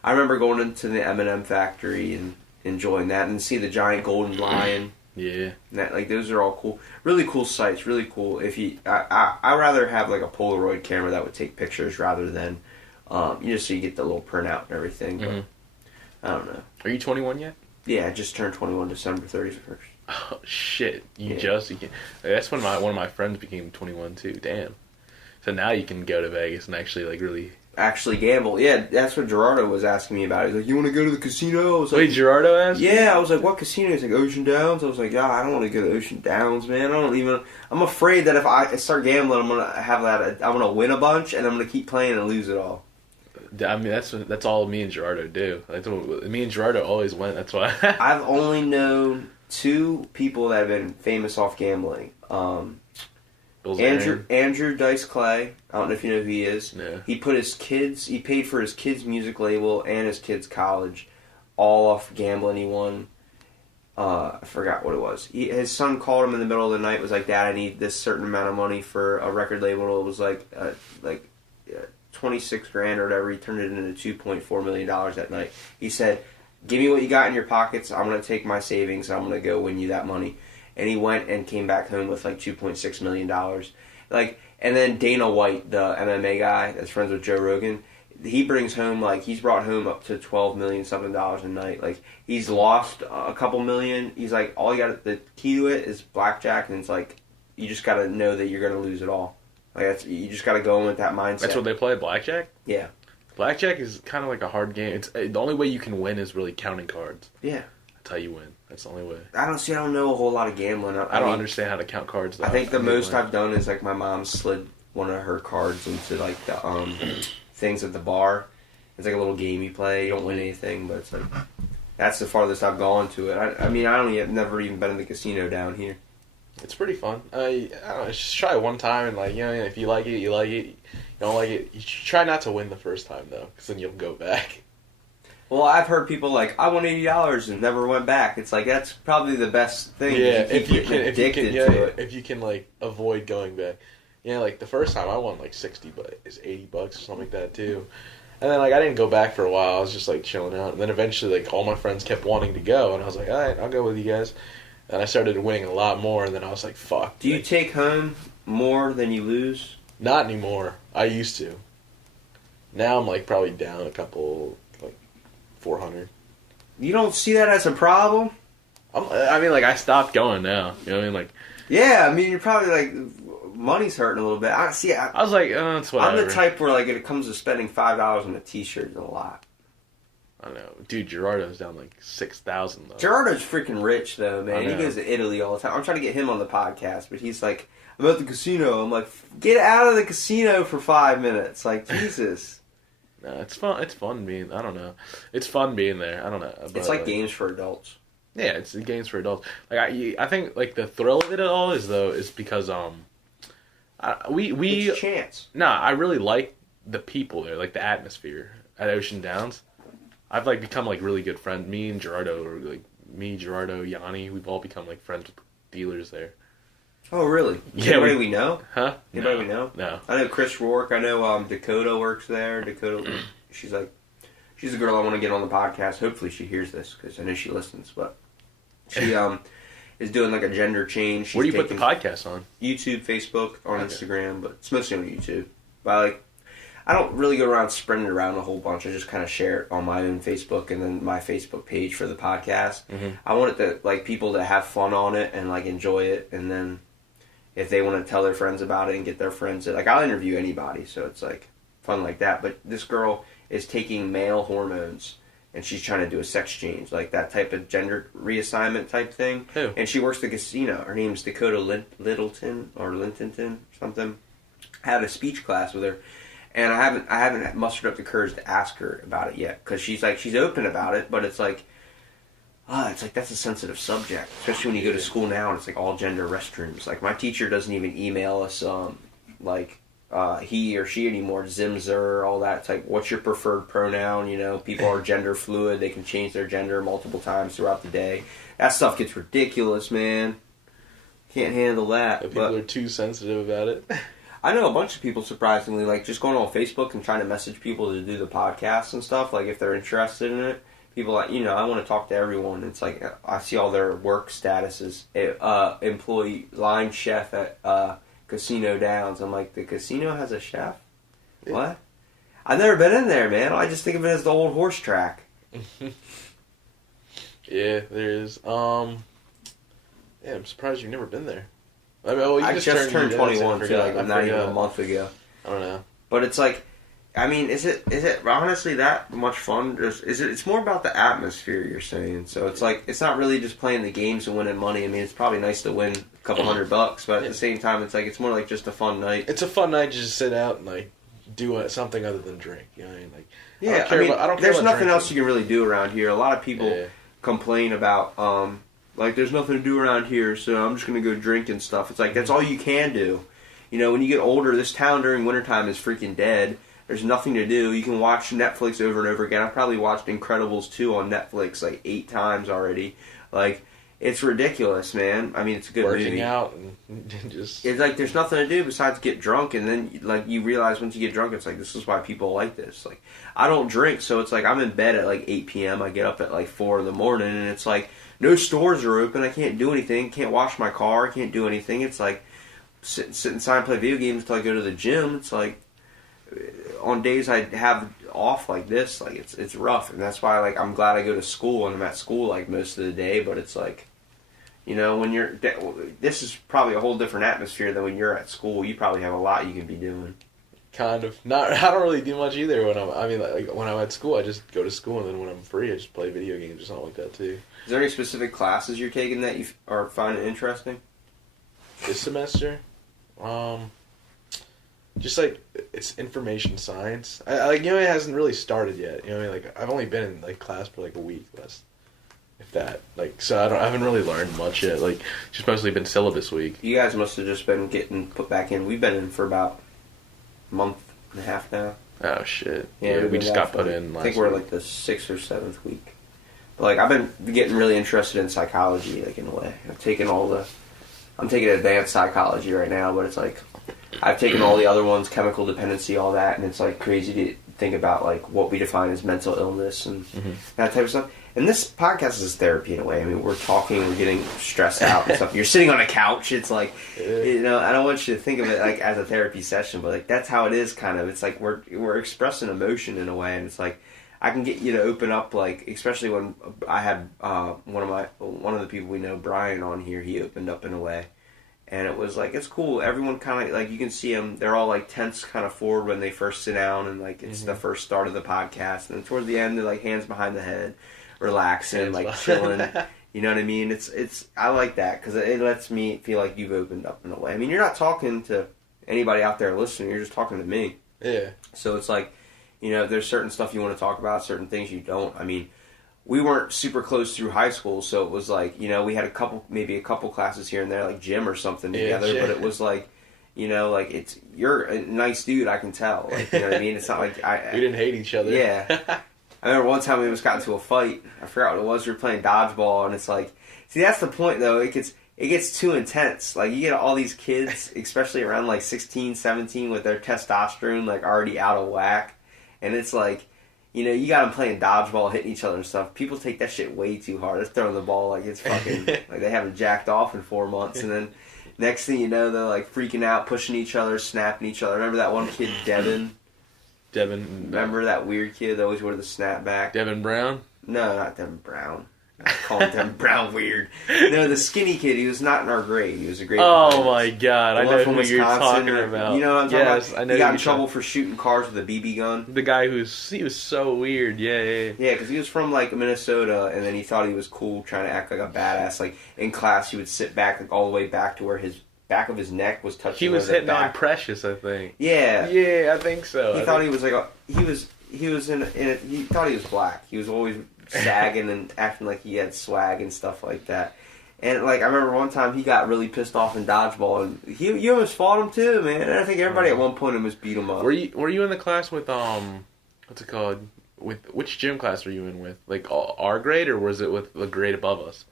I remember going into the M&M factory and enjoying that, and see the giant golden lion. Yeah, and that, like those are all cool, really cool sights. Really cool. I rather have like a Polaroid camera that would take pictures rather than. So you get the little printout and everything. But I don't know. Are you 21 yet? Yeah, I just turned 21 December 31st. Oh shit! You can. That's when one of my friends became 21 too. Damn. So now you can go to Vegas and actually like really gamble. Yeah, that's what Gerardo was asking me about. He's like, "You want to go to the casino?" I was like, wait, Gerardo asked? Yeah, I was like, "What casino?" He's like, "Ocean Downs." I was like, "Yeah, I don't want to go to Ocean Downs, man. I'm afraid that if I start gambling, I'm gonna have that. I'm gonna win a bunch, and I'm gonna keep playing and lose it all." I mean, that's all me and Gerardo do. Me and Gerardo always went. That's why. I've only known 2 people that have been famous off gambling. Andrew Dice Clay. I don't know if you know who he is. Yeah. He paid for his kids' music label and his kids' college, all off gambling. He won. I forgot what it was. His son called him in the middle of the night. Was like, "Dad, I need this certain amount of money for a record label." It was like 26 grand or whatever. He turned it into $2.4 million that night. He said, "Give me what you got in your pockets. I'm going to take my savings. I'm going to go win you that money." And he went and came back home with like $2.6 million. And then Dana White, the MMA guy that's friends with Joe Rogan, he brings home he's brought home up to $12 million something a night. Like he's lost a couple million. He's like, all you got, the key to it is blackjack, and it's like, you just got to know that you're going to lose it all. Like you just got to go in with that mindset. That's what they play, blackjack? Yeah. Blackjack is kind of like a hard game. It's the only way you can win is really counting cards. Yeah. That's how you win. That's the only way. I don't know a whole lot of gambling. I don't understand how to count cards, though. I think the most I've done is like my mom slid one of her cards into like the things at the bar. It's like a little game you play. You don't win anything, but it's like that's the farthest I've gone to it. I've never even been in the casino down here. It's pretty fun. I don't know, just try it one time and if you like it, you like it. You don't like it, you try not to win the first time though, because then you'll go back. Well, I've heard people like, I won $80 and never went back. It's like that's probably the best thing. Yeah, if you can like avoid going back. Yeah, like the first time I won like $60, but it's $80 or something like that too. And then like I didn't go back for a while. I was just like chilling out. And then eventually like all my friends kept wanting to go, and I was like, all right, I'll go with you guys. And I started winning a lot more, and then I was like, fuck. Do you take home more than you lose? Not anymore. I used to. Now I'm like probably down a couple, like 400. You don't see that as a problem? I mean, like I stopped going now. You know what I mean? Like, yeah, I mean, you're probably like money's hurting a little bit. I was like, it's whatever. I'm the type where like it comes to spending $5 on a T-shirt is a lot. I don't know, dude. Gerardo's down like 6,000 though. Gerardo's freaking rich though, man. He goes to Italy all the time. I'm trying to get him on the podcast, but he's like, I'm at the casino. I'm like, get out of the casino for 5 minutes. Like, Jesus. No, it's fun. It's fun being. I don't know. It's fun being there. I don't know. But, it's like games for adults. Yeah, it's games for adults. Like I think like the thrill of it all is because we it's a chance. Nah, I really like the people there, like the atmosphere at Ocean Downs. I've like become like really good friends. Me and Gerardo, or like me, Gerardo, Yanni, we've all become like friends with dealers there. Oh, really? Yeah, anybody we know? Huh? Anybody we know? No. I know Chris Rourke. I know Dakota works there. Dakota, she's a girl I want to get on the podcast. Hopefully she hears this because I know she listens. But she is doing like a gender change. Where do you put the podcast on? YouTube, Facebook, on Instagram, but it's mostly on YouTube. But I don't really go around spreading it around a whole bunch. I just kind of share it on my own Facebook and then my Facebook page for the podcast. Mm-hmm. I want it to like people to have fun on it and like enjoy it, and then if they want to tell their friends about it and get their friends, like I'll interview anybody, so it's like fun like that. But this girl is taking male hormones and she's trying to do a sex change, like that type of gender reassignment type thing. Who? And she works the casino. Her name's Dakota Littleton or Lintonton or something. I had a speech class with her. And I haven't mustered up the courage to ask her about it yet, because she's open about it, but it's like that's a sensitive subject, especially when you go to school now and it's like all gender restrooms. Like my teacher doesn't even email us he or she anymore, Zimzer, all that type. What's your preferred pronoun? You know, people are gender fluid; they can change their gender multiple times throughout the day. That stuff gets ridiculous, man. Can't handle that. People are too sensitive about it. I know a bunch of people, surprisingly, like just going on Facebook and trying to message people to do the podcast and stuff, like if they're interested in it. People like, I want to talk to everyone. It's like, I see all their work statuses. Employee, line chef at Casino Downs. I'm like, the casino has a chef? Yeah. What? I've never been in there, man. I just think of it as the old horse track. Yeah, there is. I'm surprised you've never been there. I mean, well, I just turned 21 too, like not even a month ago. I don't know. But it's like, I mean, is it honestly that much fun? It's more about the atmosphere, you're saying. So it's like, it's not really just playing the games and winning money. I mean, it's probably nice to win a couple $100, but at the same time, it's like, it's more like just a fun night. It's a fun night to just sit out and like do something other than drink. You know what I mean? Like, yeah, I don't care about there's nothing drinking. else you can really do around here. A lot of people complain about, like, there's nothing to do around here, so I'm just going to go drink and stuff. It's like, that's all you can do. You know, when you get older, this town during wintertime is freaking dead. There's nothing to do. You can watch Netflix over and over again. I've probably watched Incredibles 2 on Netflix like 8 times already. Like, it's ridiculous, man. I mean, it's a good movie. Working out and just... It's like, there's nothing to do besides get drunk, and then, like, you realize once you get drunk, it's like, this is why people like this. Like, I don't drink, so it's like, I'm in bed at like 8 p.m. I get up at like 4 in the morning, and it's like, no stores are open. I can't do anything. Can't wash my car. Can't do anything. It's like sit inside and play video games until I go to the gym. It's like on days I have off like this, like it's rough, and that's why like I'm glad I go to school and I'm at school like most of the day. But it's like, when you're this is probably a whole different atmosphere than when you're at school. You probably have a lot you can be doing. Kind of. I don't really do much either when when I'm at school, I just go to school, and then when I'm free, I just play video games or something like that too. Is there any specific classes you're taking that you are finding interesting? This semester? Just like, it's information science. It hasn't really started yet. You know what I mean? Like, I've only been in like class for like a week, less, if that. Like, so I haven't really learned much yet. Like, just mostly been syllabus week. You guys must have just been getting put back in. We've been in for about a month and a half now. Oh shit! Yeah, we just got put in last I think we're like the 6th or 7th week. But like, I've been getting really interested in psychology, like in a way. I'm taking advanced psychology right now, but it's like I've taken all the other ones, chemical dependency, all that, and it's like crazy think about like what we define as mental illness and that type of stuff. And this podcast is therapy in a way. I mean, we're talking, we're getting stressed out and stuff. You're sitting on a couch. It's like, you know, I don't want you to think of it like as a therapy session, but like that's how it is kind of. It's like we're expressing emotion in a way, and it's like I can get you to open up, like especially when I had one of the people we know, Brian, on here. He opened up in a way. And it was like, it's cool. Everyone kind of, like, you can see them. They're all, like, tense kind of forward when they first sit down. And, like, it's the first start of the podcast. And then towards the end, they're, like, hands behind the head, relaxing, like, chilling. You know what I mean? It's I like that because it lets me feel like you've opened up in a way. I mean, you're not talking to anybody out there listening. You're just talking to me. Yeah. So it's like, you know, there's certain stuff you want to talk about, certain things you don't. I mean, we weren't super close through high school, so it was like, you know, we had maybe a couple classes here and there, like gym or something together, but it was like, you know, like, you're a nice dude, I can tell. Like, you know what I mean? It's not like we didn't hate each other. Yeah. I remember one time we almost got into a fight. I forgot what it was. We were playing dodgeball, and it's like, see, that's the point, though. It gets too intense. Like, you get all these kids, especially around, like, 16, 17, with their testosterone, like, already out of whack, and it's like, you know, you got them playing dodgeball, hitting each other and stuff. People take that shit way too hard. They're throwing the ball like it's fucking... like they haven't jacked off in 4 months. And then next thing you know, they're like freaking out, pushing each other, snapping each other. Remember that one kid, Devin? Remember that weird kid that always wore the snapback? Devin Brown? No, not Devin Brown. I call him Devin Brown weird. No, the skinny kid, he was not in our grade. He was a grade Oh my god, I know who Wisconsin, you're talking about. You know what I'm talking about? I know he got in trouble for shooting cars with a BB gun. The guy he was so weird, yeah. Yeah, because he was from, like, Minnesota, and then he thought he was cool, trying to act like a badass. Like, in class, he would sit back, like, all the way back to where his back of his neck was touching. He was hitting on Precious, I think. Yeah. Yeah, I think so. He thought he was, like, he was in it. He thought he was black. He was always sagging and acting like he had swag and stuff like that. And, like, I remember one time he got really pissed off in dodgeball, and you almost fought him too, man. And I think everybody at one point almost beat him up. Were you in the class with what's it called? With which gym class were you in with? Like our grade, or was it with the grade above us?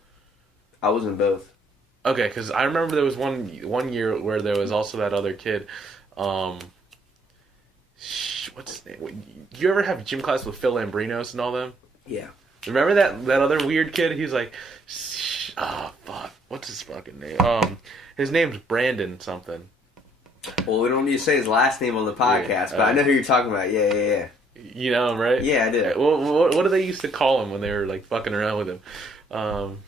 I was in both. Okay, because I remember there was one year where there was also that other kid. What's his name? Do you ever have gym class with Phil Lambrinos and all them? Yeah. Remember that other weird kid? He's like, fuck, what's his fucking name? His name's Brandon something. Well, we don't need to say his last name on the podcast, but I know who you're talking about. Yeah. You know him, right? Yeah, I do. Well, what do they used to call him when they were like fucking around with him?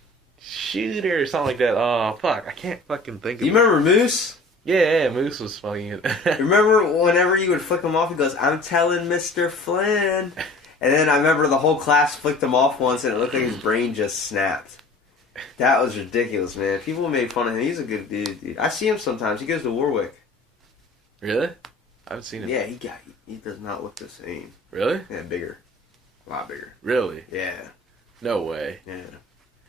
Shooter or something like that. Oh, fuck, I can't fucking think of it. You remember Moose? Yeah, Moose was fucking. Remember whenever you would flick him off, he goes, "I'm telling Mr. Flynn." And then I remember the whole class flicked him off once, and it looked like his brain just snapped. That was ridiculous, man. People made fun of him. He's a good dude. I see him sometimes. He goes to Warwick. Really? I haven't seen him. Yeah, he does not look the same. Really? Yeah, bigger. A lot bigger. Really? Yeah. No way. Yeah.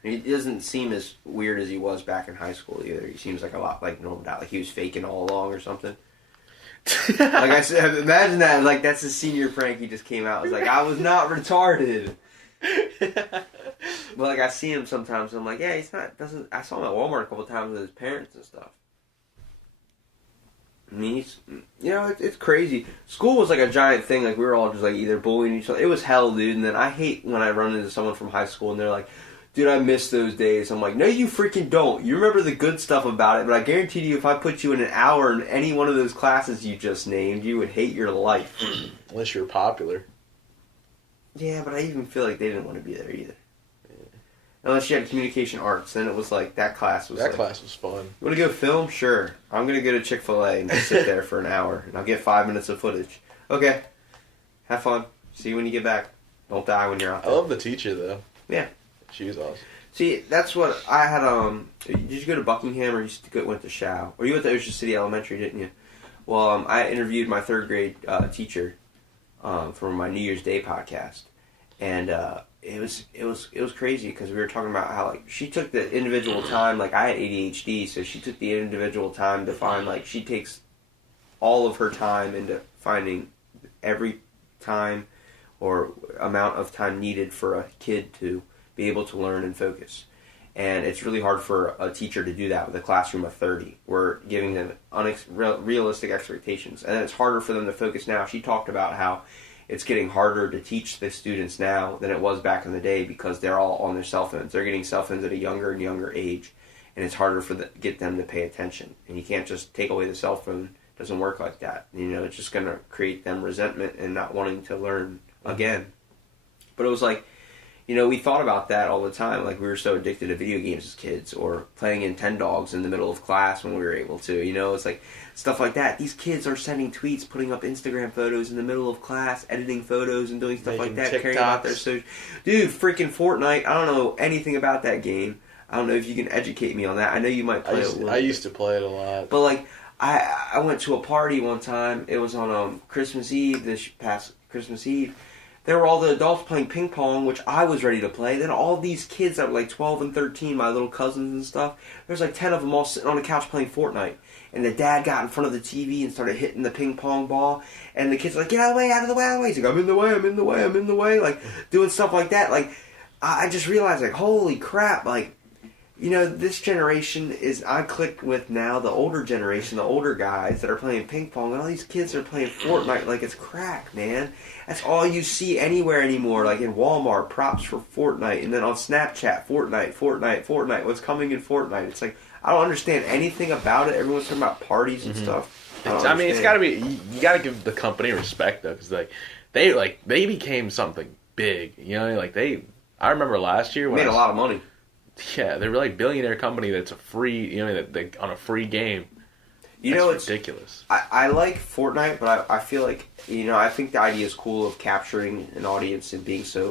He doesn't seem as weird as he was back in high school either. He seems like a lot like normal, like he was faking all along or something. Like I said, imagine that. Like that's his senior prank. He just came out. It was like, I was not retarded. But like I see him sometimes. And I'm like, yeah, he's not. Doesn't. I saw him at Walmart a couple times with his parents and stuff. I mean, it's crazy. School was like a giant thing. Like we were all just like either bullying each other. It was hell, dude. And then I hate when I run into someone from high school and they're like, dude, I miss those days. I'm like, no, you freaking don't. You remember the good stuff about it, but I guarantee you if I put you in an hour in any one of those classes you just named, you would hate your life. Unless you're popular. Yeah, but I even feel like they didn't want to be there either. Yeah. Unless you had communication arts, then it was like, that class was class was fun. You want to go film? Sure. I'm going to go to Chick-fil-A and just sit there for an hour, and I'll get 5 minutes of footage. Okay. Have fun. See you when you get back. Don't die when you're out there. I love the teacher, though. Yeah. She was awesome. See, that's what I had, did you go to Buckingham or you went to Shao? Or you went to Ocean City Elementary, didn't you? Well, I interviewed my third grade teacher for my New Year's Day podcast. And it was crazy because we were talking about how, like, she took the individual time, like, I had ADHD, so she took the individual time to find, like, she takes all of her time into finding every time or amount of time needed for a kid to be able to learn and focus. And it's really hard for a teacher to do that with a classroom of 30. We're giving them realistic expectations. And it's harder for them to focus now. She talked about how it's getting harder to teach the students now than it was back in the day because they're all on their cell phones. They're getting cell phones at a younger and younger age, and it's harder for get them to pay attention. And you can't just take away the cell phone. It doesn't work like that. It's just going to create them resentment and not wanting to learn again. But it was like, we thought about that all the time. Like, we were so addicted to video games as kids, or playing Nintendogs in the middle of class when we were able to. It's like stuff like that. These kids are sending tweets, putting up Instagram photos in the middle of class, editing photos and doing stuff like that, caring about their social. Dude, freaking Fortnite. I don't know anything about that game. I don't know if you can educate me on that. I know you might play it a little bit. I used to play it a lot. But, like, I went to a party one time. It was on Christmas Eve, this past Christmas Eve. There were all the adults playing ping pong, which I was ready to play. Then all these kids that were like 12 and 13, my little cousins and stuff, there's like 10 of them all sitting on the couch playing Fortnite. And the dad got in front of the TV and started hitting the ping pong ball. And the kids were like, get out of the way, out of the way, out of the way. He's like, I'm in the way, I'm in the way, I'm in the way. Like, doing stuff like that. Like, I just realized, like, holy crap, like, this generation is, I click with now the older generation, the older guys that are playing ping pong, and all these kids are playing Fortnite like it's crack, man. That's all you see anywhere anymore, like in Walmart, props for Fortnite, and then on Snapchat, Fortnite, what's coming in Fortnite. It's like, I don't understand anything about it. Everyone's talking about parties and stuff. It's gotta be, you gotta give the company respect, though, because they became something big, I remember last year when made a lot of money. Yeah, they're like billionaire company that's a free, that on a free game. It's ridiculous. I like Fortnite, but I feel like, I think the idea is cool of capturing an audience and being so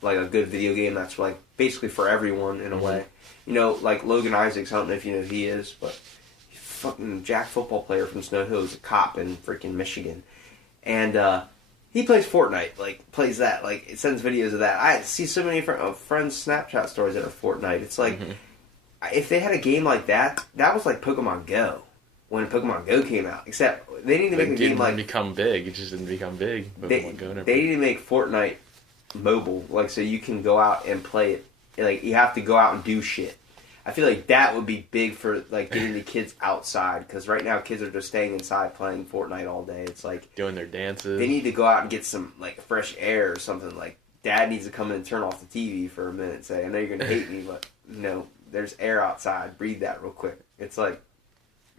like a good video game that's like basically for everyone in a way. Like Logan Isaacs, I don't know if you know who he is, but he's a fucking jack football player from Snow Hill. He's a cop in freaking Michigan. And, he plays Fortnite, plays that, it sends videos of that. I see so many friends' Snapchat stories that are Fortnite. It's like, if they had a game like that, that was like Pokemon Go, when Pokemon Go came out. Except, they need to make a game like... It didn't become big, it just didn't become big. They need to make Fortnite mobile, so you can go out and play it. You have to go out and do shit. I feel like that would be big for, getting the kids outside, because right now kids are just staying inside playing Fortnite all day. It's like... doing their dances. They need to go out and get some, fresh air or something. Dad needs to come in and turn off the TV for a minute and say, I know you're going to hate me, but, there's air outside. Breathe that real quick. It's like...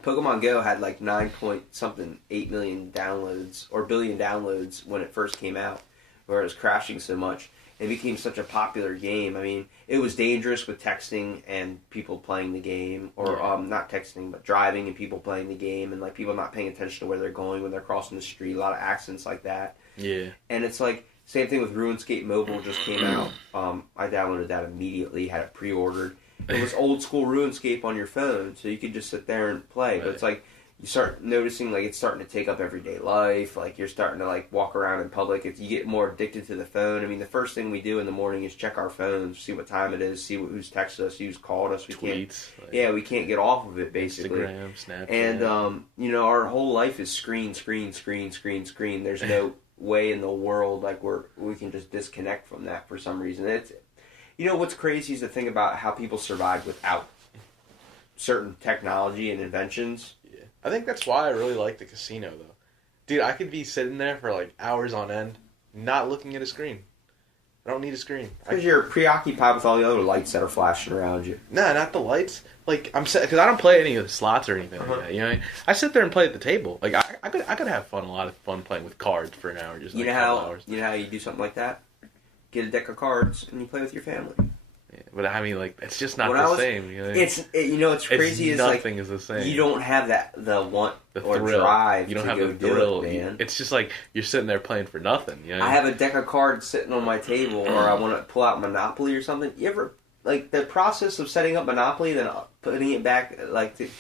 Pokemon Go had, 8 million downloads, or billion downloads when it first came out, where it was crashing so much. It became such a popular game. I mean, it was dangerous with texting and people playing the game, or not texting, but driving and people playing the game, and people not paying attention to where they're going when they're crossing the street. A lot of accidents like that. Yeah. And it's same thing with RuneScape Mobile just came out. I downloaded that immediately, had it pre-ordered. It was old school RuneScape on your phone, so you could just sit there and play. Right. But it's you start noticing it's starting to take up everyday life. You're starting to walk around in public. You get more addicted to the phone. I mean, the first thing we do in the morning is check our phones, see what time it is, see who's texted us, who's called us. Tweets. We can't get off of it basically. Instagram, Snapchat. And our whole life is screen. There's no way in the world we can just disconnect from that for some reason. It's what's crazy is to think about how people survived without certain technology and inventions. I think that's why I really like the casino, though. Dude, I could be sitting there for, hours on end, not looking at a screen. I don't need a screen. Because you're preoccupied with all the other lights that are flashing around you. Nah, not the lights. Because I don't play any of the slots or anything like that, I sit there and play at the table. I could have a lot of fun playing with cards for an hour, just hours. You know how you do something like that? Get a deck of cards, and you play with your family. Yeah, but I mean, it's just not the same. It's crazy. Nothing is the same. You don't have the want or thrill. drive. You don't to have go the thrill, do it, man. It's just you're sitting there playing for nothing. I have a deck of cards sitting on my table, or I want to pull out Monopoly or something. You ever the process of setting up Monopoly and then putting it back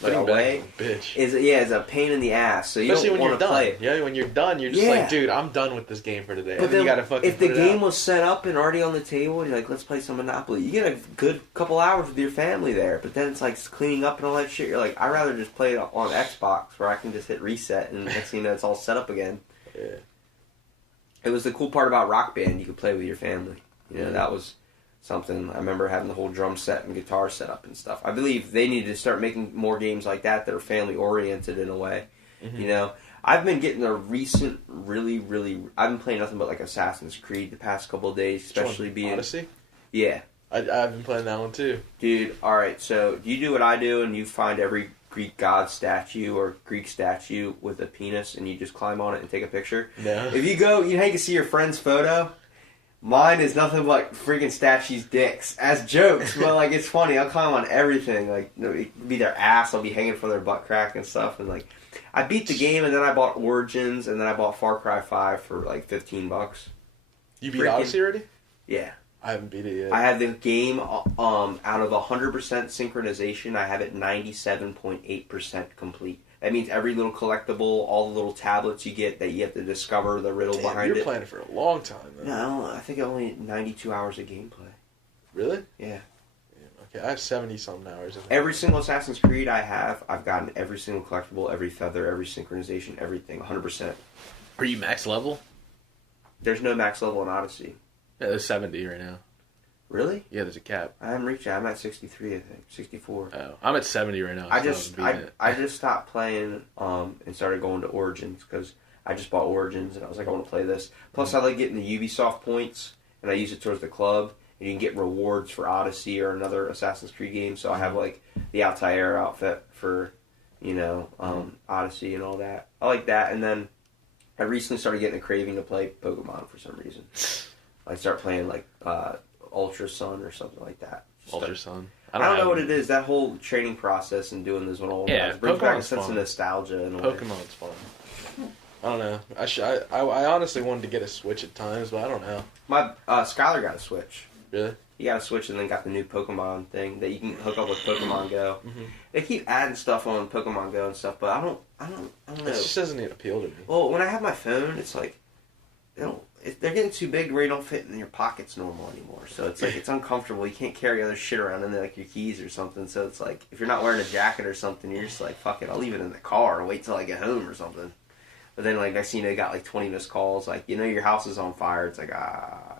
away is a pain in the ass. So you especially don't want to play it. Yeah, when you're done, you're just dude, I'm done with this game for today. But then you gotta fucking if the game was set up and already on the table, and you're let's play some Monopoly. You get a good couple hours with your family there. But then it's cleaning up and all that shit. You're I'd rather just play it on Xbox where I can just hit reset and next thing you know it's all set up again. Yeah. It was the cool part about Rock Band. You could play with your family. That was something. I remember having the whole drum set and guitar set up and stuff. I believe they need to start making more games like that that are family oriented in a way. Mm-hmm. I've been getting a recent, really. I've been playing nothing but like Assassin's Creed the past couple of days, especially being Odyssey. Yeah, I've been playing that one too, dude. All right, so you do what I do, and you find every Greek god statue or Greek statue with a penis, and you just climb on it and take a picture. No. If you go, you can see your friend's photo. Mine is nothing but freaking statues' dicks as jokes, but like it's funny. I'll climb on everything, like it could be their ass. I'll be hanging from their butt crack and stuff, and like I beat the game, and then I bought Origins, and then I bought Far Cry 5 for like $15. You beat Odyssey already? Yeah. I haven't beat it yet. I have the game out of 100% synchronization. I have it 97.8% complete. That means every little collectible, all the little tablets you get that you have to discover the riddle behind it. You're playing it for a long time, though. No, I think only 92 hours of gameplay. Really? Yeah. Okay, I have 70-something hours. Every single Assassin's Creed I have, I've gotten every single collectible, every feather, every synchronization, everything, 100%. Are you max level? There's no max level in Odyssey. Yeah, there's 70 right now. Really? Yeah, there's a cap. I haven't reached it. I'm at 63, I think. 64. Oh, I'm at 70 right now. I just stopped playing and started going to Origins because I just bought Origins and I was like, I want to play this. Plus, I like getting the Ubisoft points and I use it towards the club. And you can get rewards for Odyssey or another Assassin's Creed game. So I have like the Altair outfit for, Odyssey and all that. I like that. And then I recently started getting a craving to play Pokemon for some reason. I start playing like Ultra Sun or something like that. Ultra Sun. I don't know what it is. That whole training process and doing this one all brings back a sense of nostalgia. In a way. Pokemon's fun. I don't know. I honestly wanted to get a Switch at times, but I don't know. My Skylar got a Switch. Really? He got a Switch and then got the new Pokemon thing that you can hook up with Pokemon Go. Mm-hmm. They keep adding stuff on Pokemon Go and stuff, but I don't know. It just doesn't even appeal to me. Well, when I have my phone, it's like they're getting too big where you don't fit in your pockets normal anymore. So it's like it's uncomfortable. You can't carry other shit around in there, like your keys or something. So it's like if you're not wearing a jacket or something, you're just like, fuck it, I'll leave it in the car and wait till I get home or something. But then like next thing you know, you got like 20 missed calls. Like your house is on fire. It's like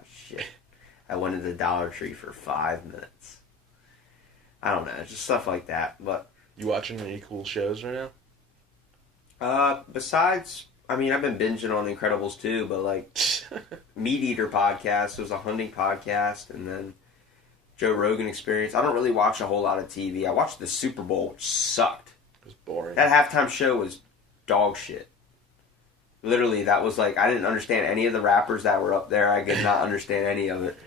shit. I went to the Dollar Tree for 5 minutes. I don't know, just stuff like that. But you watching any cool shows right now? Besides, I mean, I've been binging on The Incredibles too. But like, Meat Eater podcast. It was a hunting podcast, and then Joe Rogan Experience. I don't really watch a whole lot of TV. I watched the Super Bowl, which sucked. It was boring. That halftime show was dog shit. Literally, that was like I didn't understand any of the rappers that were up there. I could not understand any of it.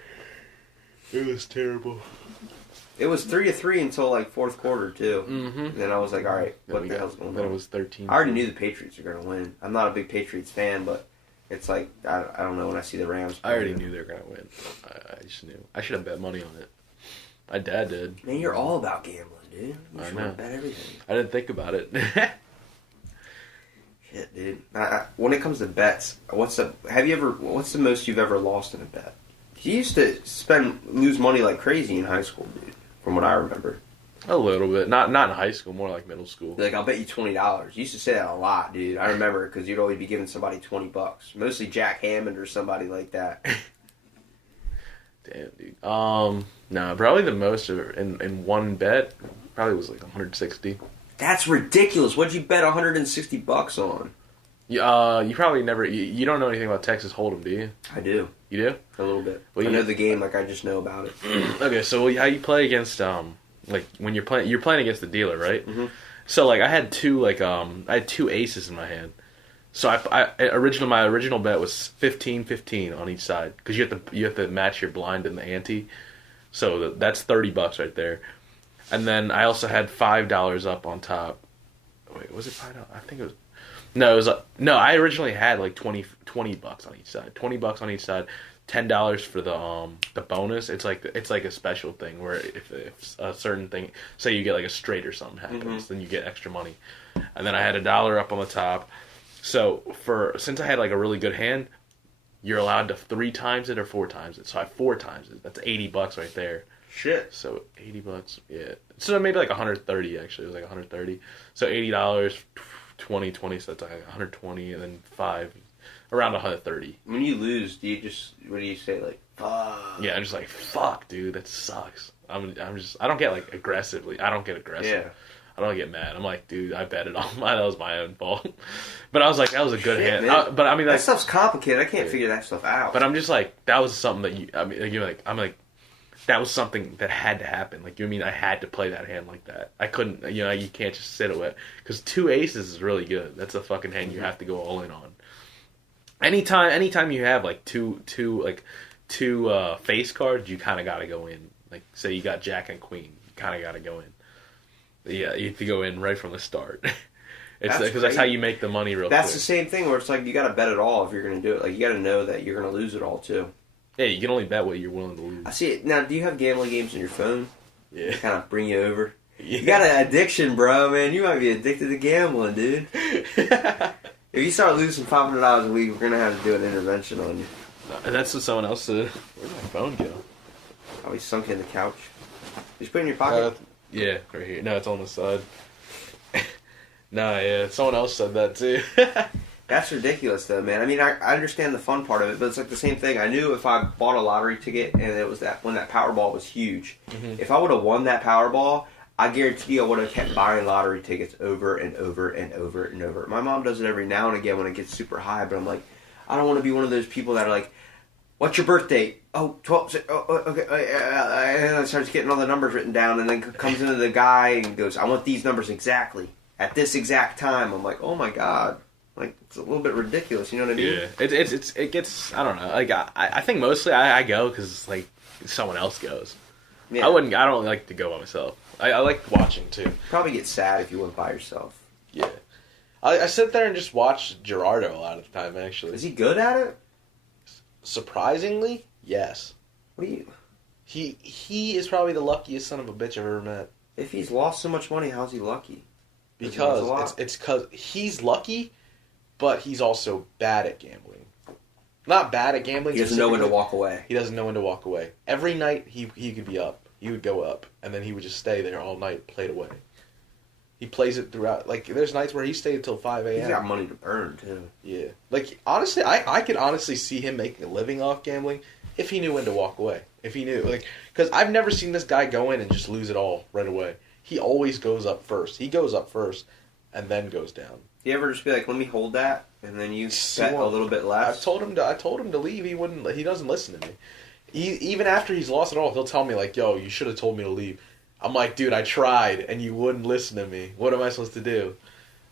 It was terrible. It was 3-3 until like fourth quarter too. Mm-hmm. And then I was like, all right, what the hell's going on? Then it was 13. I already knew the Patriots were going to win. I'm not a big Patriots fan, but it's like I don't know when I see the Rams. I already knew they were going to win. I just knew. I should have bet money on it. My dad did. Man, you're all about gambling, dude. You I should know. bet everything. I didn't think about it. Shit, dude. When it comes to bets, what's the most you've ever lost in a bet? You used to lose money like crazy in high school, dude. From what I remember. A little bit, not in high school, more like middle school. Like I'll bet you $20. You used to say that a lot, dude. I remember because you'd always be giving somebody $20. Mostly Jack Hammond or somebody like that. Damn, dude. No, probably the most in one bet probably was like 160. That's ridiculous. What'd you bet $160 on? You probably never. You don't know anything about Texas Hold'em, do you? I do. You do? A little bit. Well, I know the game, like I just know about it. Okay, so how you play against like when you're playing against the dealer, right? Mm-hmm. So like I had two aces in my hand. So my original bet was 15-15 on each side because you have to match your blind and the ante. So that's $30 right there. And then I also had $5 up on top. Wait, was it $5? I think it was. No, it was no. I originally had like $20 on each side. $20 on each side. $10 for the bonus. It's like a special thing where if a certain thing, say you get like a straight or something happens, then you get extra money. And then I had $1 up on the top. So since I had like a really good hand, you're allowed to 3 times it or 4 times it. So I 4 times it. That's $80 right there. Shit. So $80, yeah. So maybe like 130 actually. It was like 130. So $80, 20, so that's like 120, and then 5, around 130. When you lose, do you just what do you say like? Fuck. Yeah, I'm just like fuck, dude. That sucks. I don't get like aggressively. I don't get aggressive. Yeah. I don't get mad. I'm like, dude, I bet it all. That was my own fault. But I was like, that was a good Shit, hand. man. But I mean, That like, stuff's complicated. I can't figure that stuff out. but I'm just like, that was something that you. I mean, you're like, I'm like, that was something that had to happen. Like, you mean I had to play that hand like that? I couldn't. You know, you can't just sit away because 2 aces is really good. That's a fucking hand you have to go all in on. Anytime you have like two face cards, you kind of got to go in. Like, say you got Jack and Queen, you kind of got to go in. Yeah, you have to go in right from the start. It's because that's how you make the money real quick. That's the same thing where it's like you got to bet it all if you're going to do it. Like you got to know that you're going to lose it all too. Yeah, you can only bet what you're willing to lose. I see it now. Do you have gambling games on your phone? Yeah, Kind of bring you over. yeah. You got an addiction, bro. Man, you might be addicted to gambling, dude. If you start losing $500 a week, we're gonna have to do an intervention on you. And that's what someone else said. Where'd my phone go? Probably sunk in the couch. Just put it in your pocket. Yeah, right here. No, it's on the side. No, yeah, someone else said that too. That's ridiculous, though, man. I mean, I understand the fun part of it, but it's like the same thing. I knew if I bought a lottery ticket and it was that when that Powerball was huge, if I would have won that Powerball, I guarantee you I would have kept buying lottery tickets over and over and over and over. My mom does it every now and again when it gets super high, but I'm like, I don't want to be one of those people that are like, what's your birth date? Oh, 12, okay. And then starts getting all the numbers written down, and then comes into the guy and goes, I want these numbers exactly at this exact time. I'm like, oh my God. Like, it's a little bit ridiculous, you know what I mean? Yeah, it gets, I don't know. Like, I think mostly I go because, like, someone else goes. Yeah. I don't like to go by myself. I like watching, too. Probably get sad if you went by yourself. Yeah. I sit there and just watch Gerardo a lot of the time, actually. Is he good at it? Surprisingly, yes. What do you... He is probably the luckiest son of a bitch I've ever met. If he's lost so much money, how's he lucky? Because it's because he's lucky, but he's also bad at gambling. Not bad at gambling. He doesn't know when to walk away. He doesn't know when to walk away. Every night he could be up. He would go up, and then he would just stay there all night, played away. He plays it throughout. Like, there's nights where he stayed until 5 a.m. He's got money to burn, too. Yeah. Like, honestly, I could honestly see him making a living off gambling if he knew when to walk away. If he knew. Like, because I've never seen this guy go in and just lose it all right away. He always goes up first. He goes up first and then goes down. You ever just be like, let me hold that, and then you bet a little bit less? I told him to leave. He wouldn't. He doesn't listen to me. Even after he's lost it all, he'll tell me like, "Yo, you should have told me to leave." I'm like, "Dude, I tried, and you wouldn't listen to me. What am I supposed to do?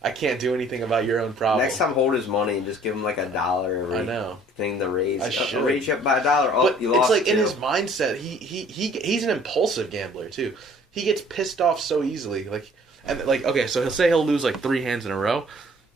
I can't do anything about your own problem." Next time, hold his money and just give him like $1 every I know. thing to raise. I should. Raise you up by $1. Oh, But you lost. it's like in too. his mindset, he's an impulsive gambler too. He gets pissed off so easily. Okay, so he'll lose like 3 hands in a row.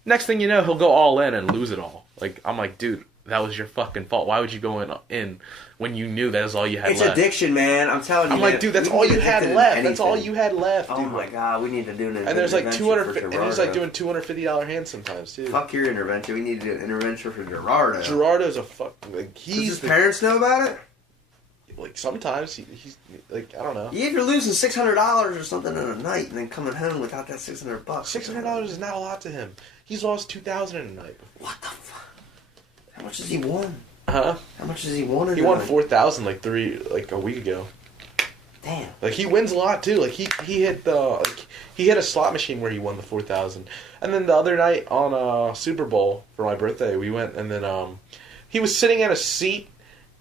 Next thing you know, he'll go all in and lose it all. Like, I'm like, dude, that was your fucking fault. Why would you go in when you knew that was all you had It's left? addiction, man. I'm telling you. I'm like, dude, that's all you had left. That's all you had left, dude. Oh my God, we need to do an intervention. And there's like 250, for and he's like Gerardo. doing $250 hands sometimes too. Fuck your intervention. We need to do an intervention for Gerardo. Gerardo's a fucking like Does he's his parents know about it? like sometimes he's like I don't know. Yeah, if you're losing $600 or something in a night and then coming home without that $600, $600 is not a lot to him. He's lost $2,000 in a night. What the fuck? How much has he won? Huh? How much has he won? He won $4,000 like a week ago. Damn. Like he wins a lot too. Like he hit he hit a slot machine where he won the $4,000. And then the other night on Super Bowl for my birthday, we went and then he was sitting at a seat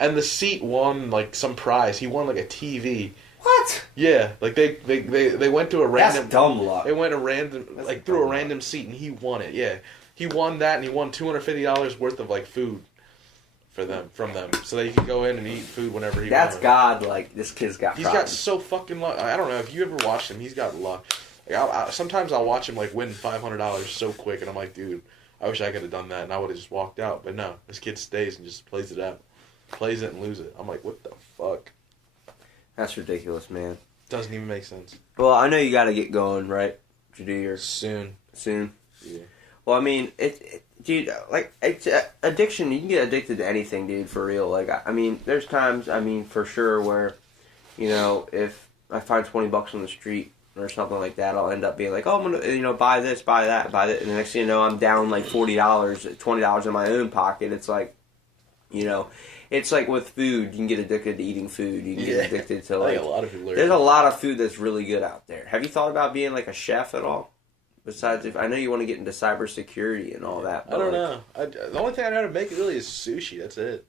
and the seat won like some prize. He won like a TV. What? Yeah, like they went to a random. That's dumb luck. They went through a random seat and he won it. Yeah, he won that and he won $250 worth of like food from them, so that he could go in and eat food whenever he. That's wanted. God. Like this kid's got. He's problems. got so fucking luck. I don't know if you ever watched him. He's got luck. Like sometimes I'll watch him like win $500 so quick, and I'm like, dude, I wish I could have done that, and I would have just walked out. But no, this kid stays and just plays it out, plays it and lose it. I'm like, what the fuck? That's ridiculous, man. Doesn't even make sense. Well, I know you got to get going, right? To do your Soon. Yeah. Well, I mean, dude, like it's addiction. You can get addicted to anything, dude. For real. Like, I mean, there's times, I mean, for sure, where, you know, if I find $20 on the street or something like that, I'll end up being like, oh, I'm gonna, buy this, buy that, buy that, and the next thing you know, I'm down like $40, $20 in my own pocket. It's like, You know, it's like with food, you can get addicted to eating food. You can get addicted to I like. think a lot of people are. There's a lot of food that's really good out there. Have you thought about being like a chef at all? Besides, if I know you want to get into cybersecurity and all that. I don't know. The only thing I know how to make really is sushi. That's it.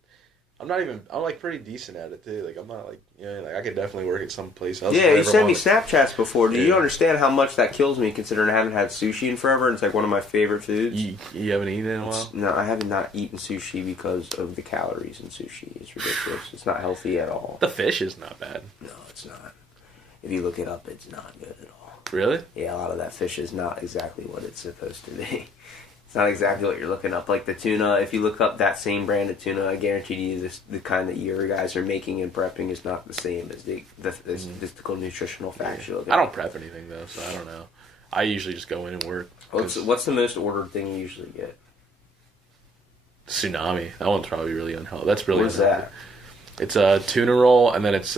I'm like pretty decent at it too. Like I'm not like like I could definitely work at some place else. Yeah, you sent me Snapchats before. Do you Yeah. understand how much that kills me? Considering I haven't had sushi in forever, and it's like one of my favorite foods. You haven't eaten it in a while? No, I have not eaten sushi because of the calories in sushi. It's ridiculous. It's not healthy at all. The fish is not bad. No, it's not. If you look it up, it's not good at all. Really? Yeah, a lot of that fish is not exactly what it's supposed to be. It's not exactly what you're looking up. Like the tuna, if you look up that same brand of tuna, I guarantee you the kind that your guys are making and prepping is not the same as the statistical nutritional facts you're looking I at. don't prep anything though, so I don't know. I usually just go in and work. What's the most ordered thing you usually get? Tsunami. That one's probably really unhealthy. That's really What's unhealthy. that? It's a tuna roll, and then it's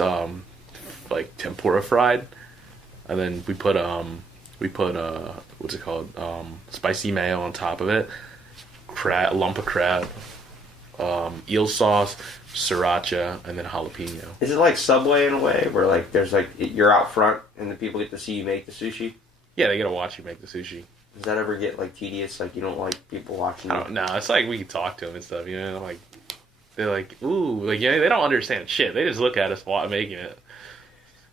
like tempura fried, and then we put what's it called? Spicy mayo on top of it, a lump of crab, eel sauce, sriracha, and then jalapeno. Is it like Subway in a way, where like there's like you're out front and the people get to see you make the sushi? Yeah, they get to watch you make the sushi. Does that ever get like tedious? Like you don't like people watching you? No, it's like we can talk to them and stuff. Like they're like, ooh, like they don't understand shit. They just look at us while making it.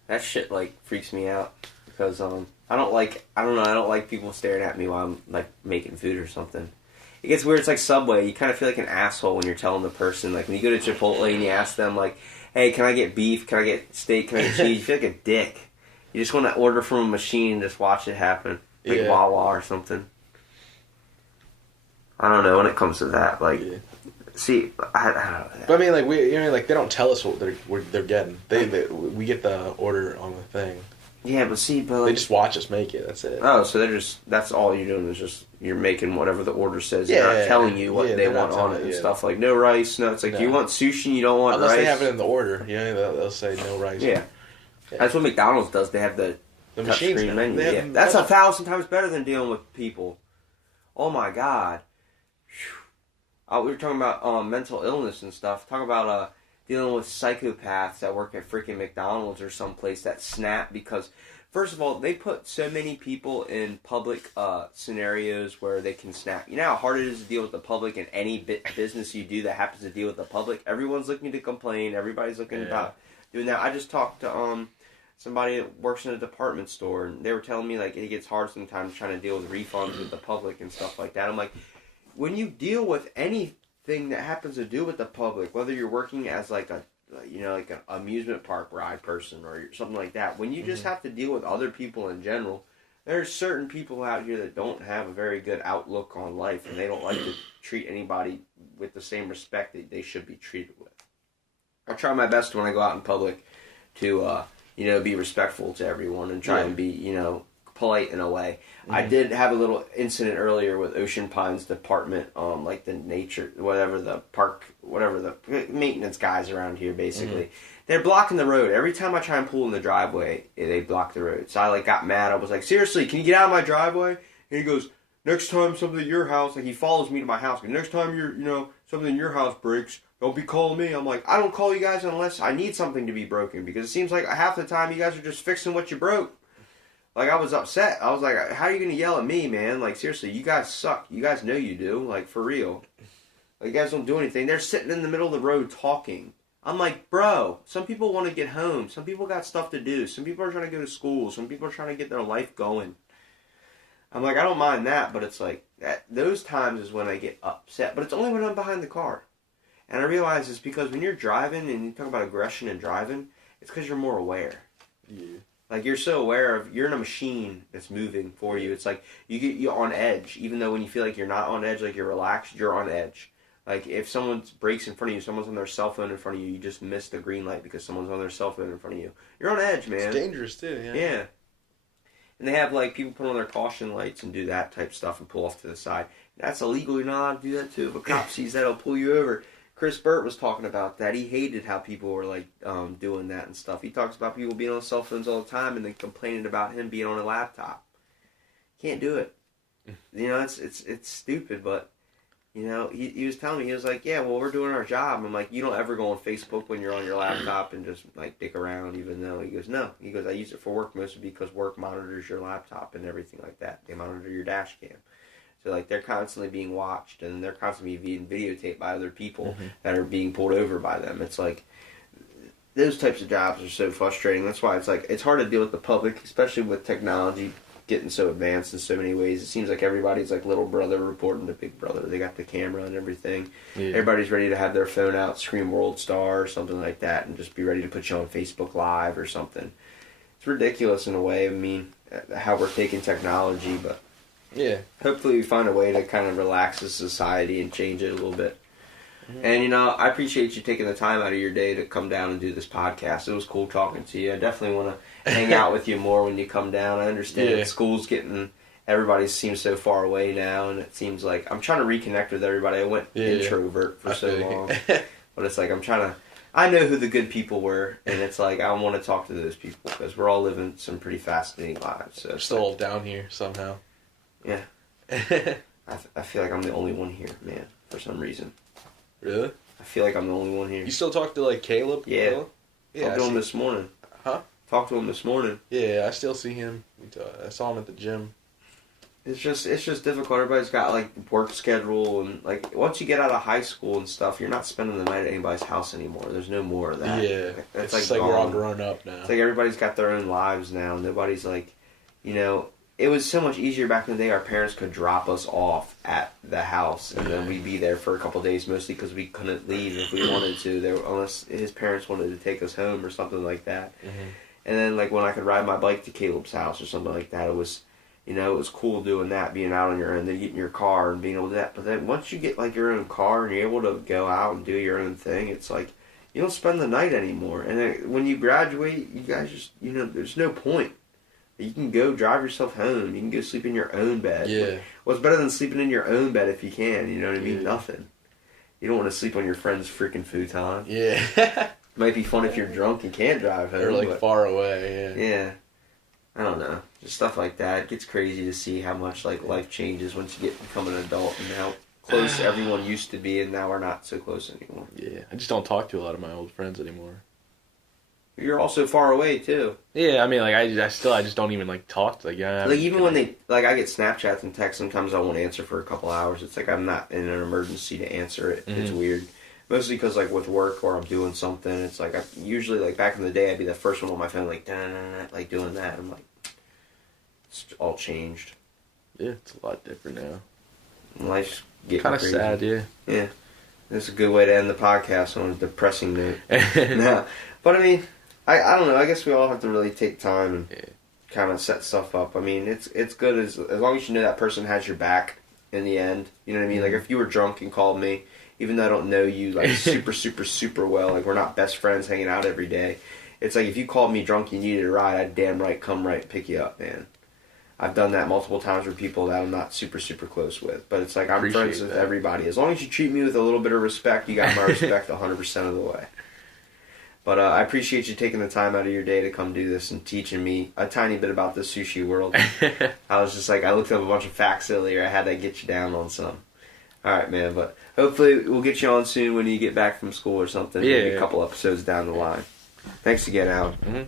That shit like freaks me out because I don't like people staring at me while I'm like making food or something. It gets weird. It's like Subway. You kind of feel like an asshole when you're telling the person, like when you go to Chipotle and you ask them like, hey, can I get beef? Can I get steak? Can I get cheese? You feel like a dick. You just want to order from a machine and just watch it happen. Like Wawa or something. I don't know when it comes to that. Like, see, I don't know. But I mean, like they don't tell us what they're getting. We get the order on the thing. Yeah, but like, they just watch us make it. That's it. Oh, so that's all you're doing is just you're making whatever the order says. They're not telling you what they want on it and stuff. Like no rice. No, it's like you want sushi. You don't want unless rice. they have it in the order. They'll say no rice. Yeah, that's what McDonald's does. They have the machines menu. Yeah. That's 1,000 times better than dealing with people. Oh my god. We were talking about mental illness and stuff. Talking about dealing with psychopaths that work at freaking McDonald's or someplace that snap because, first of all, they put so many people in public scenarios where they can snap. You know how hard it is to deal with the public in any business you do that happens to deal with the public? Everyone's looking to complain. Everybody's looking about doing that. I just talked to somebody that works in a department store, and they were telling me like it gets hard sometimes trying to deal with refunds with the public and stuff like that. I'm like, when you deal with anything that happens to do with the public, whether you're working as like like an amusement park ride person or something like that, when you just have to deal with other people in general, there's certain people out here that don't have a very good outlook on life, and they don't like to treat anybody with the same respect that they should be treated with. I try my best when I go out in public to be respectful to everyone and try and be, polite in a way. Mm-hmm. I did have a little incident earlier with Ocean Pines Department, like the nature, whatever the park, whatever the maintenance guys around here, basically. Mm-hmm. They're blocking the road. Every time I try and pull in the driveway, they block the road. So I got mad. I was like, seriously, can you get out of my driveway? And he goes, next time something at your house, like he follows me to my house. Next time something in your house breaks, don't be calling me. I'm like, I don't call you guys unless I need something to be broken, because it seems like half the time you guys are just fixing what you broke. Like, I was upset. I was like, how are you going to yell at me, man? Like, seriously, you guys suck. You guys know you do. Like, for real. Like, you guys don't do anything. They're sitting in the middle of the road talking. I'm like, bro, some people want to get home. Some people got stuff to do. Some people are trying to go to school. Some people are trying to get their life going. I'm like, I don't mind that, but it's like, those times is when I get upset. But it's only when I'm behind the car. And I realize it's because when you're driving, and you talk about aggression and driving, it's because you're more aware. Yeah. Like, you're so aware of, you're in a machine that's moving for you. It's like, you're on edge. Even though when you feel like you're not on edge, like you're relaxed, you're on edge. Like, if someone breaks in front of you, someone's on their cell phone in front of you, you just missed the green light because someone's on their cell phone in front of you. You're on edge, man. It's dangerous, too, yeah. Yeah. And they have, like, people put on their caution lights and do that type stuff and pull off to the side. That's illegal. You're not allowed to do that, too. If a cop sees that, he'll pull you over. Chris Burt was talking about that. He hated how people were, like, doing that and stuff. He talks about people being on cell phones all the time and then complaining about him being on a laptop. Can't do it. You know, it's stupid, but You know, he was telling me, he was like, yeah, well, we're doing our job. I'm like, you don't ever go on Facebook when you're on your laptop and just, like, dick around, even though, he goes, no. He goes, I use it for work mostly because work monitors your laptop and everything like that. They monitor your dash cam. So, like, they're constantly being watched and they're constantly being videotaped by other people that are being pulled over by them. It's like, those types of jobs are so frustrating. That's why it's like, it's hard to deal with the public, especially with technology getting so advanced in so many ways. It seems like everybody's like little brother reporting to big brother. They got the camera and everything. Yeah. Everybody's ready to have their phone out, scream World Star or something like that, and just be ready to put you on Facebook Live or something. It's ridiculous in a way. I mean, how we're taking technology, but yeah, hopefully we find a way to kind of relax the society and change it a little bit. And, you know, I appreciate you taking the time out of your day to come down and do this podcast. It was cool talking to you. I definitely want to hang out with you more when you come down. I understand school's getting, everybody seems so far away now, and it seems like I'm trying to reconnect with everybody. I went introvert for so long. But it's like I know who the good people were, and it's like I want to talk to those people because we're all living some pretty fascinating lives. So they're still all down here somehow. Yeah. I feel like I'm the only one here, man, for some reason. Really? I feel like I'm the only one here. You still talk to, like, Caleb? Yeah. Talked to him this morning. Huh? Talked to him this morning. Yeah, I still see him. I saw him at the gym. It's just difficult. Everybody's got, like, work schedule, and, like, once you get out of high school and stuff, you're not spending the night at anybody's house anymore. There's no more of that. Yeah. It's like we're all grown up now. It's like everybody's got their own lives now. Nobody's, like, you know... It was so much easier back in the day. Our parents could drop us off at the house, and then we'd be there for a couple of days, mostly because we couldn't leave if we wanted to. Unless his parents wanted to take us home or something like that. Mm-hmm. And then, like, when I could ride my bike to Caleb's house or something like that, it was, you know, it was cool doing that, being out on your own, then getting your car and being able to do that. But then once you get, like, your own car and you're able to go out and do your own thing, it's like, you don't spend the night anymore. And then when you graduate, you guys just, you know, there's no point. You can go drive yourself home. You can go sleep in your own bed. Yeah. What's better than sleeping in your own bed if you can? You know what I mean? Yeah. Nothing. You don't want to sleep on your friend's freaking futon. Yeah. Might be fun if you're drunk and can't drive home. Or, like, far away, yeah. Yeah. I don't know. Just stuff like that. It gets crazy to see how much, like, life changes once you become an adult and how close everyone used to be, and now we're not so close anymore. Yeah. I just don't talk to a lot of my old friends anymore. You're also far away too. Yeah, I mean, like I just don't even like talk to, like, yeah. Like even when they, like, I get Snapchats and texts, sometimes I won't answer for a couple hours. It's like I'm not in an emergency to answer it. Mm-hmm. It's weird. Mostly because, like, with work or I'm doing something, it's like I usually, like, back in the day I'd be the first one on my phone, like, like doing that. I'm like, it's all changed. Yeah, it's a lot different now. Life's getting kind of crazy. sad, yeah. Yeah, that's a good way to end the podcast on a depressing note. No, but I mean. I don't know. I guess we all have to really take time and kind of set stuff up. I mean, it's good as long as you know that person has your back in the end. You know what I mean? Like, if you were drunk and called me, even though I don't know you, like, super, super, super well, like, we're not best friends hanging out every day. It's like, if you called me drunk and you needed a ride, I'd damn right come right and pick you up, man. I've done that multiple times with people that I'm not super, super close with. But it's like, I'm friends with everybody. As long as you treat me with a little bit of respect, you got my respect 100% of the way. But I appreciate you taking the time out of your day to come do this and teaching me a tiny bit about the sushi world. I was just like, I looked up a bunch of facts earlier. I had to get you down on some. All right, man. But hopefully we'll get you on soon when you get back from school or something. Yeah. Maybe a couple episodes down the line. Thanks again, Alan. Mm-hmm.